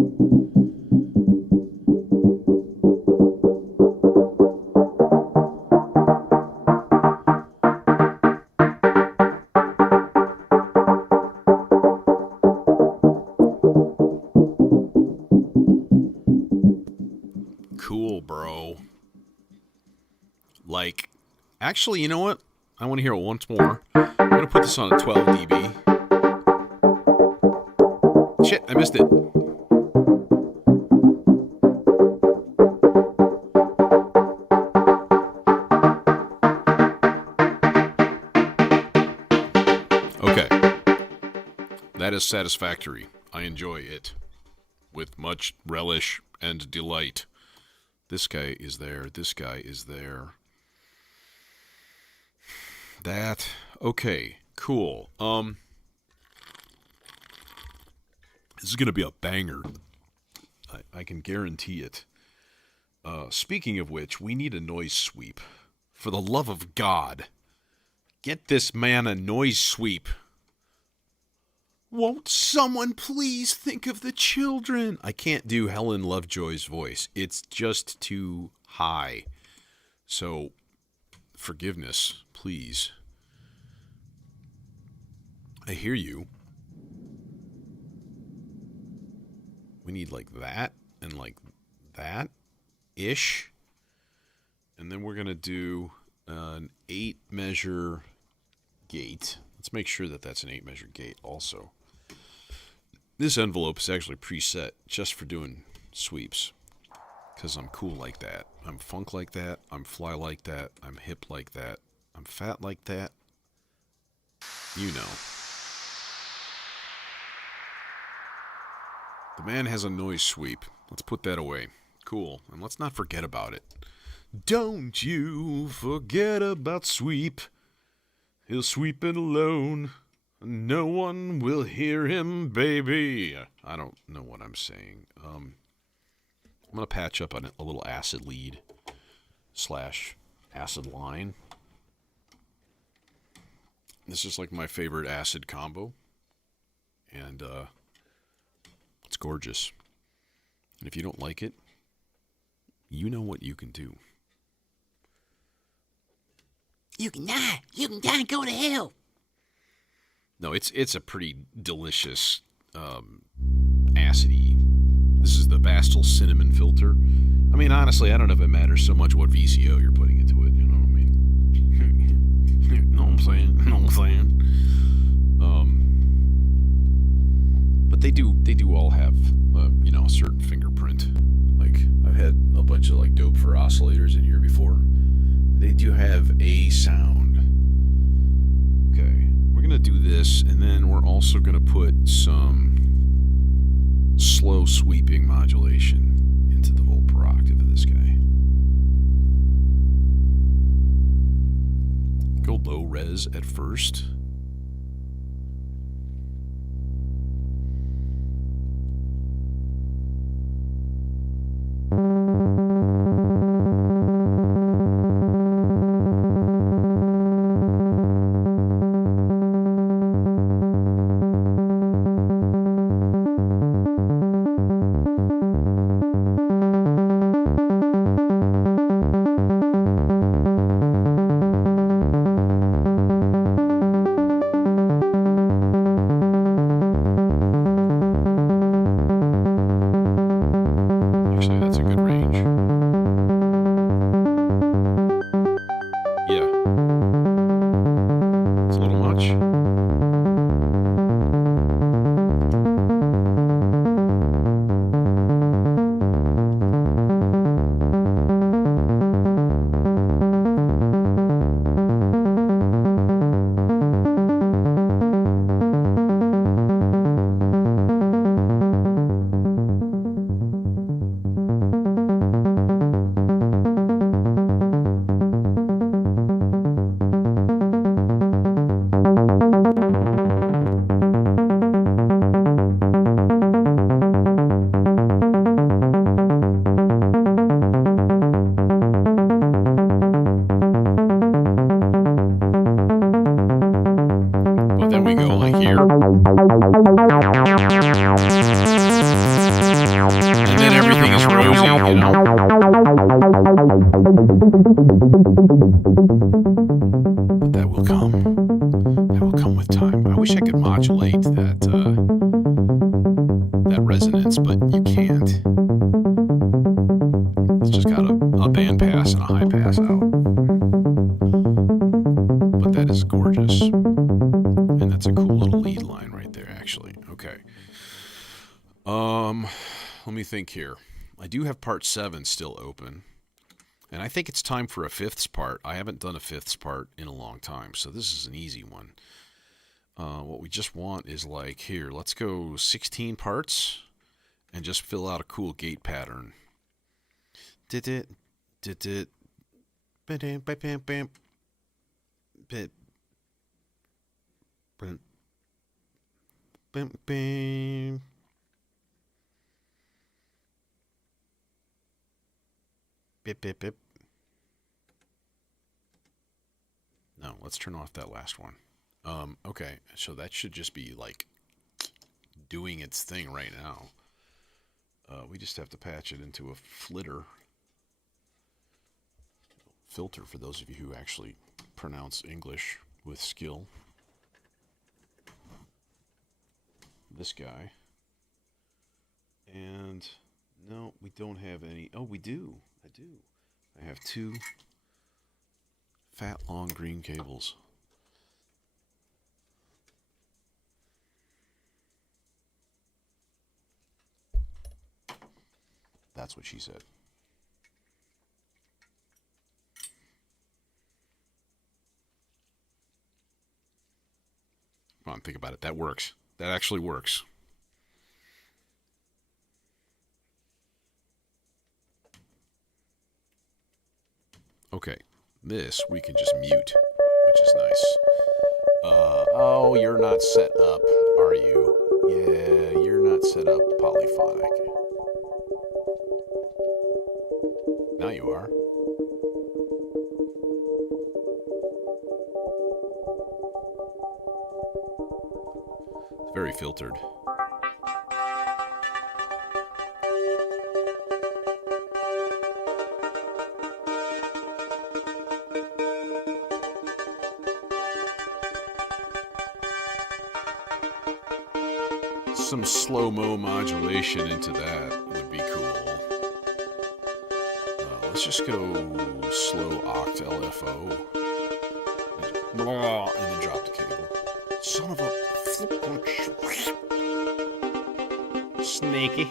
Actually, you know what? I want to hear it once more. I'm going to put this on a 12 dB. Shit, I missed it. Okay. That is satisfactory. I enjoy it with much relish and delight. This guy is there. This guy is there. That. Okay. Cool. This is going to be a banger. I can guarantee it. Speaking of which, we need a noise sweep. For the love of God, get this man a noise sweep. Won't someone please think of the children? I can't do Helen Lovejoy's voice. It's just too high. So, forgiveness, please. I hear you. We need like that and like that-ish. And then we're going to do an 8-measure gate. Let's make sure that that's an 8-measure gate also. This envelope is actually preset just for doing sweeps. Because I'm cool like that. I'm funk like that. I'm fly like that. I'm hip like that. I'm fat like that. You know. The man has a noise sweep. Let's put that away. Cool. And let's not forget about it. Don't you forget about Sweep. He'll sweep it alone. No one will hear him, baby. I don't know what I'm saying. I'm going to patch up on a little acid lead / acid line. This is like my favorite acid combo. And it's gorgeous. And if you don't like it, you know what you can do. You can die. You can die and go to hell. No, it's a pretty delicious, acidy. This is the Bastel cinnamon filter. I mean, honestly, I don't know if it matters so much what VCO you're putting into it. You know what I mean? Know what I'm saying? Know what I'm saying? But they do all have, a certain fingerprint. Like, I've had a bunch of, like, dope for oscillators in here before. They do have a sound. Okay, we're going to do this, and then we're also going to put some slow sweeping modulation into the volt per octave of this guy. Go low res at first. cool little lead line right there, actually. Okay. Let me think here. I do have part 7 still open. And I think it's time for a fifths part. I haven't done a fifths part in a long time, so this is an easy one. What we just want is like, here, let's go 16 parts and just fill out a cool gate pattern. Did it, bam, bam, bam, bam, bam, bam, bam, bam. Bip, bip, bip. No, let's turn off that last one. Okay, so that should just be like doing its thing right now. We just have to patch it into a filter for those of you who actually pronounce English with skill. This guy. And no, we don't have any. Oh, we do. I do. I have 2 fat, long green cables. That's what she said. Come on, think about it. That works. That actually works. Okay, this we can just mute, which is nice. Oh, you're not set up, are you? Yeah, you're not set up polyphonic. Now you are. It's very filtered. Some slow-mo modulation into that would be cool. Let's just go slow oct LFO. And then drop the cable. Son of a Snaky.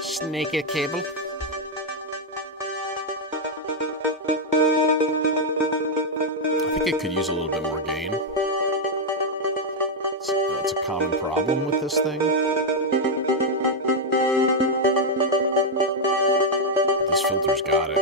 Snaky cable. I think it could use a little bit more gain. It's a common problem with this thing. This filter's got it.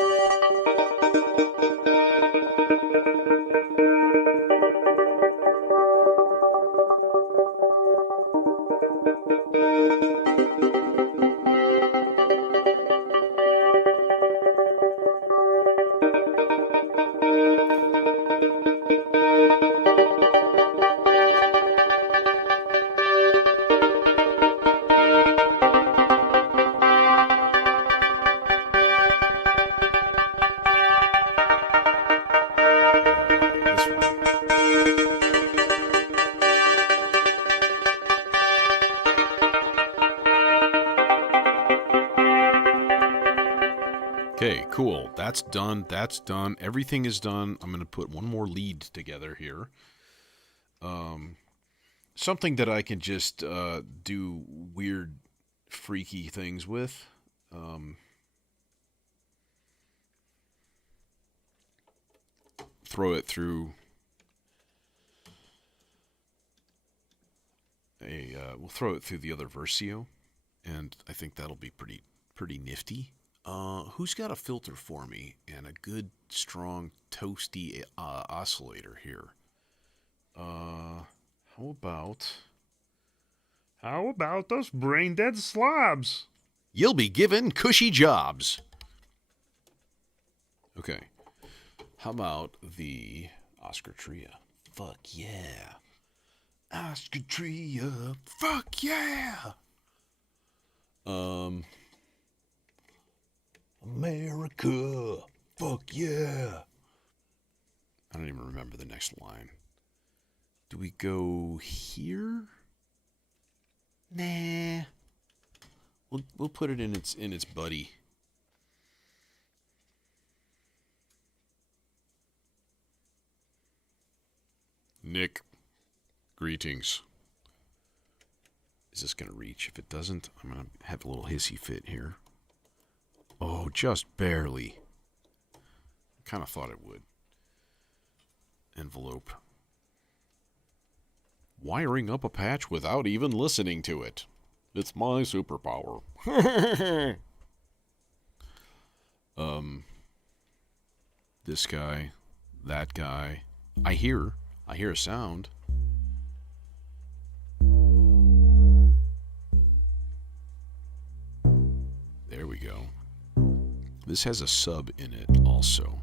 Okay, cool. That's done. That's done. Everything is done. I'm going to put one more lead together here. Something that I can just do weird, freaky things with. Throw it through we'll throw it through the other Versio, and I think that'll be pretty nifty. Who's got a filter for me and a good, strong, toasty oscillator here? How about those brain-dead slobs? you'll be given cushy jobs? Okay. How about the Oscar Tria? Fuck yeah. Oscar Tria. Fuck yeah. America. Fuck yeah. I don't even remember the next line. Do we go here? Nah. We'll put it in its buddy. Nick. Greetings. Is this going to reach? If it doesn't, I'm going to have a little hissy fit here. Oh, just barely. Kind of thought it would. Envelope. Wiring up a patch without even listening to it. It's my superpower. This guy, that guy. I hear a sound. There we go. This has a sub in it also.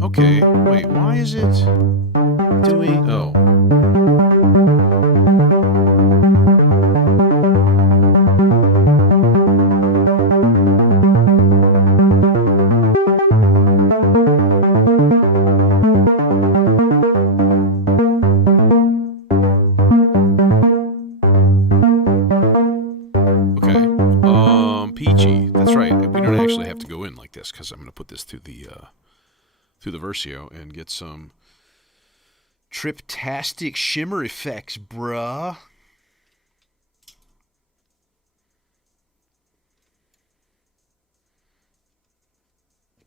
Okay, wait, why is it doing... Oh. Okay, Peachy, that's right, we don't actually have to go in like this, because I'm going to put this through the Versio and get some triptastic shimmer effects, bruh.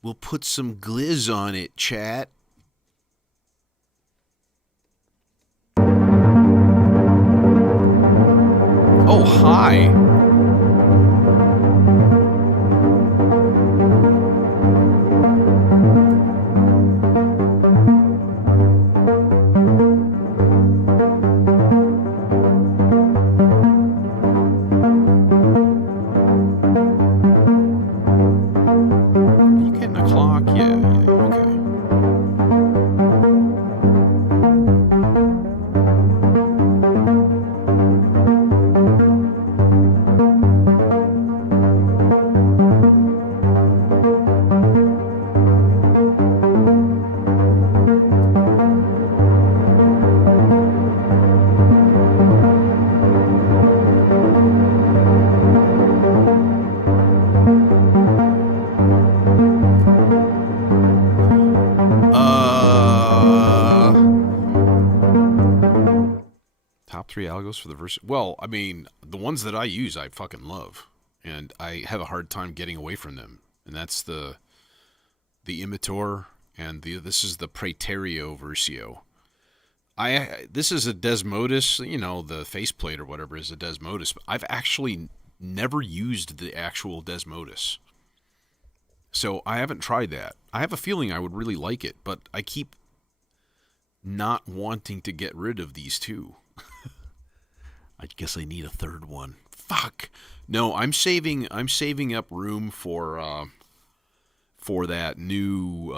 We'll put some glizz on it, chat. Oh, hi. For the verse. Well, I mean, the ones that I use, I fucking love, and I have a hard time getting away from them. And that's the Imitor, and this is the Praeterio Versio. This is a Desmodus, you know, the faceplate or whatever is a Desmodus. But I've actually never used the actual Desmodus, so I haven't tried that. I have a feeling I would really like it, but I keep not wanting to get rid of these two. I guess I need a third one. Fuck. No, I'm saving up room for that new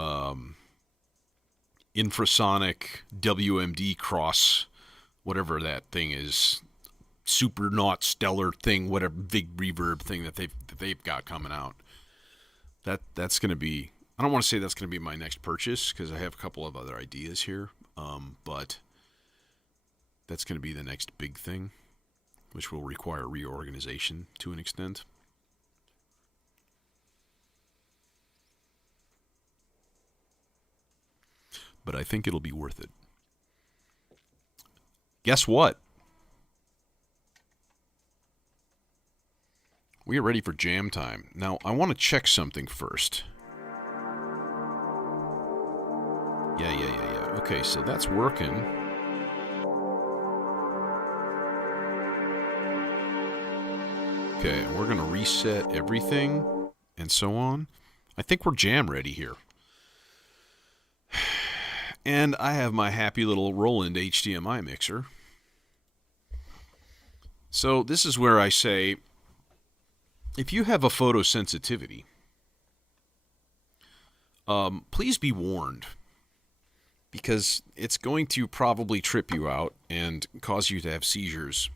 infrasonic WMD cross, whatever that thing is, supernaut stellar thing, whatever big reverb thing that they've got coming out. That's going to be, I don't want to say that's going to be my next purchase because I have a couple of other ideas here, but that's going to be the next big thing, which will require reorganization to an extent. But I think it'll be worth it. Guess what? We are ready for jam time. Now, I want to check something first. Yeah. Okay, so that's working. Okay, we're going to reset everything and so on. I think we're jam ready here. And I have my happy little Roland HDMI mixer. So this is where I say, if you have a photosensitivity, please be warned, because it's going to probably trip you out and cause you to have seizures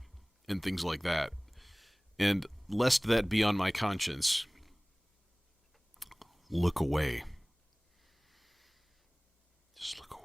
and things like that. And lest that be on my conscience, look away. Just look away.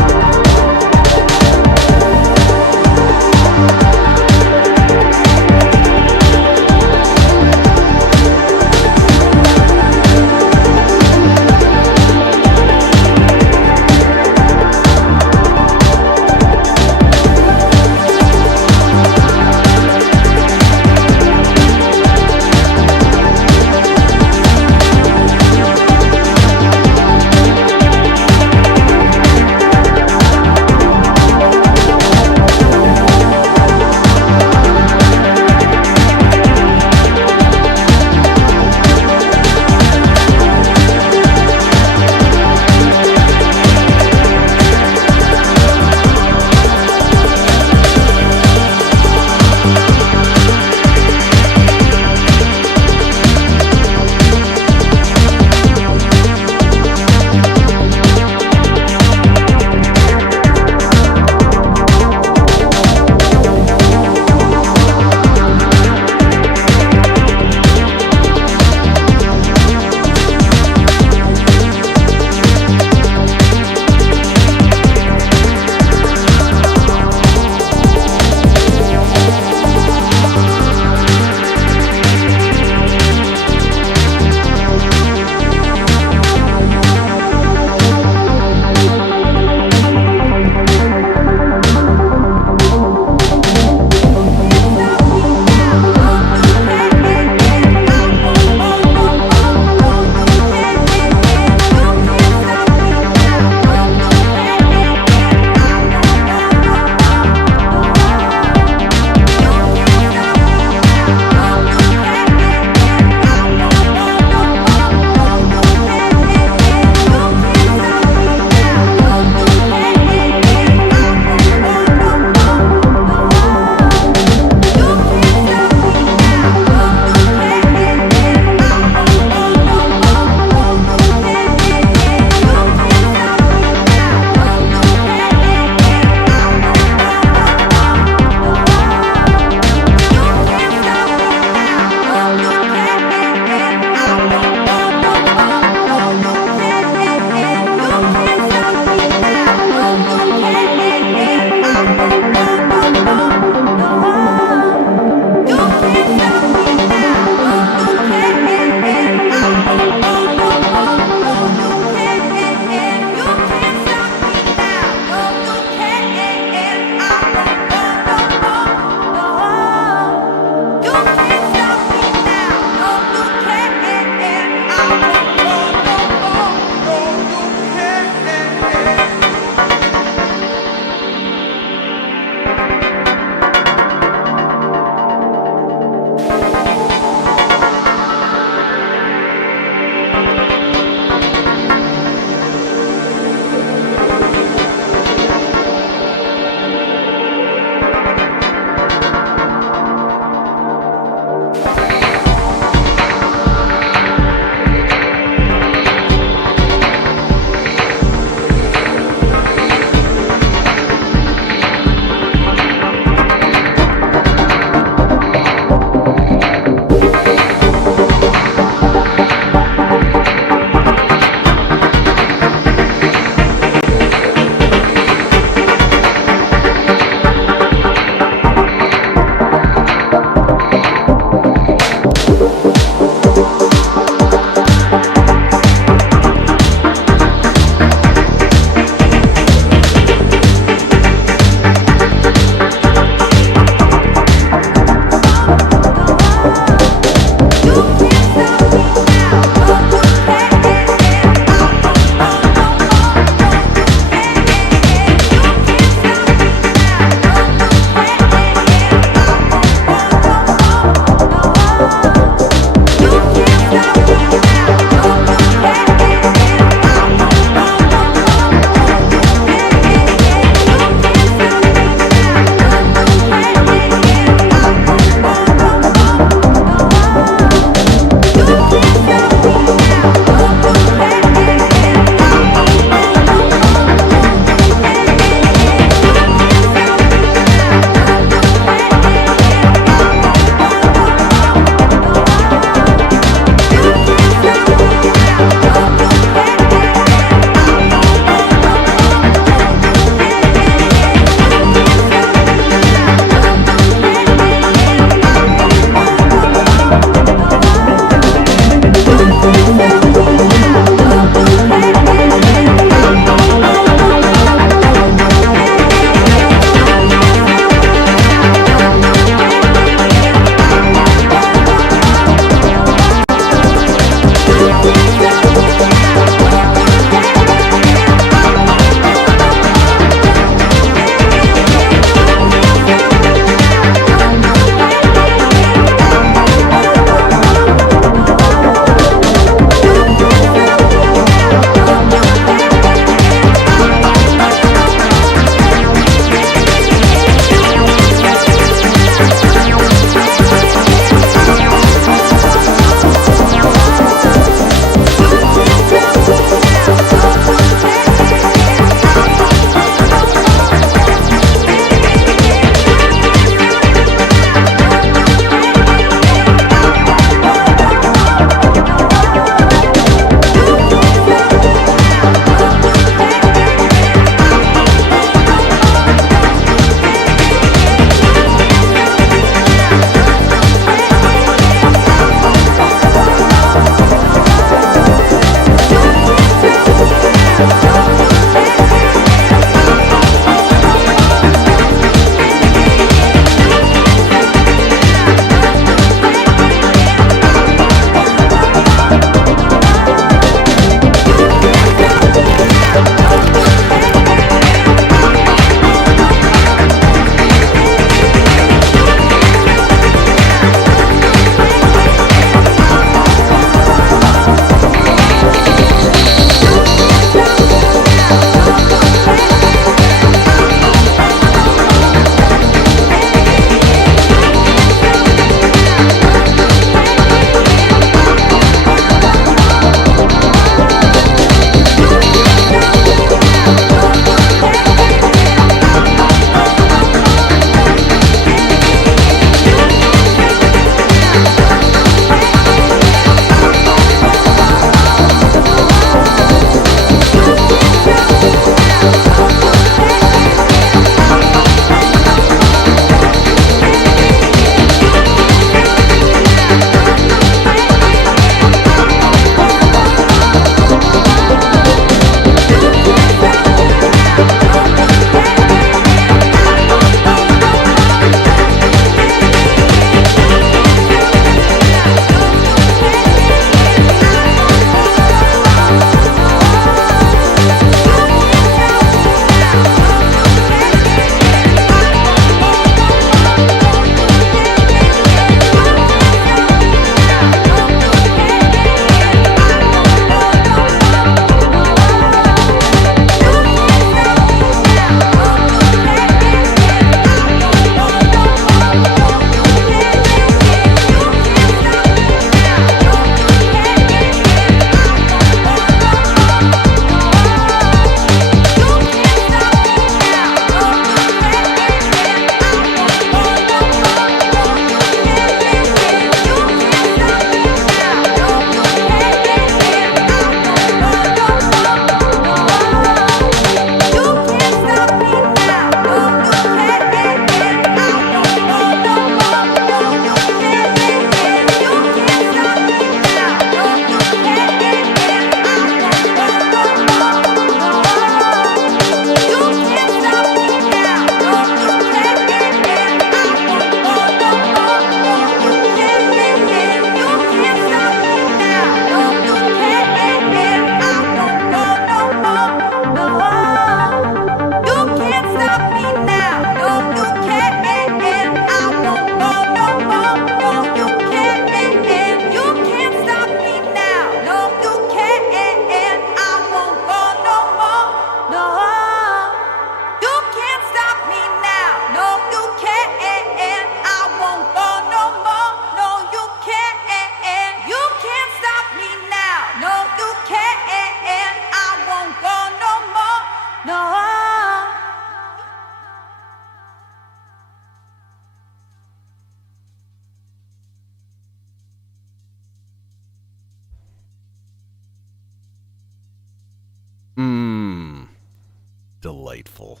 Delightful.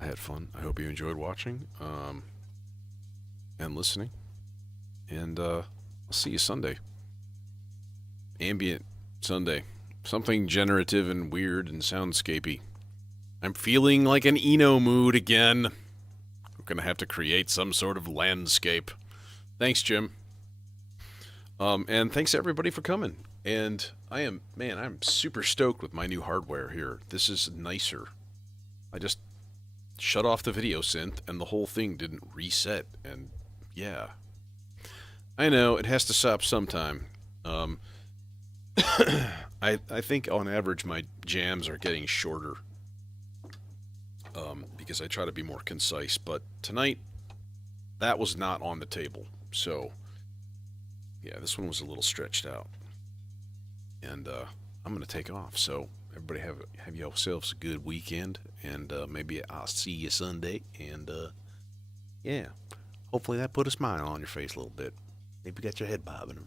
I had fun. I hope you enjoyed watching and listening. And I'll see you Sunday. Ambient Sunday. Something generative and weird and soundscapey. I'm feeling like an Eno mood again. We're going to have to create some sort of landscape. Thanks, Jim. And thanks everybody for coming. And I'm super stoked with my new hardware here. This is nicer. I just shut off the video synth and the whole thing didn't reset. And yeah. I know, it has to stop sometime. I think on average my jams are getting shorter. Because I try to be more concise. But tonight, that was not on the table. So, yeah, this one was a little stretched out. And I'm going to take off. So, everybody have yourselves a good weekend. And maybe I'll see you Sunday. And, yeah, hopefully that put a smile on your face a little bit. Maybe you got your head bobbing.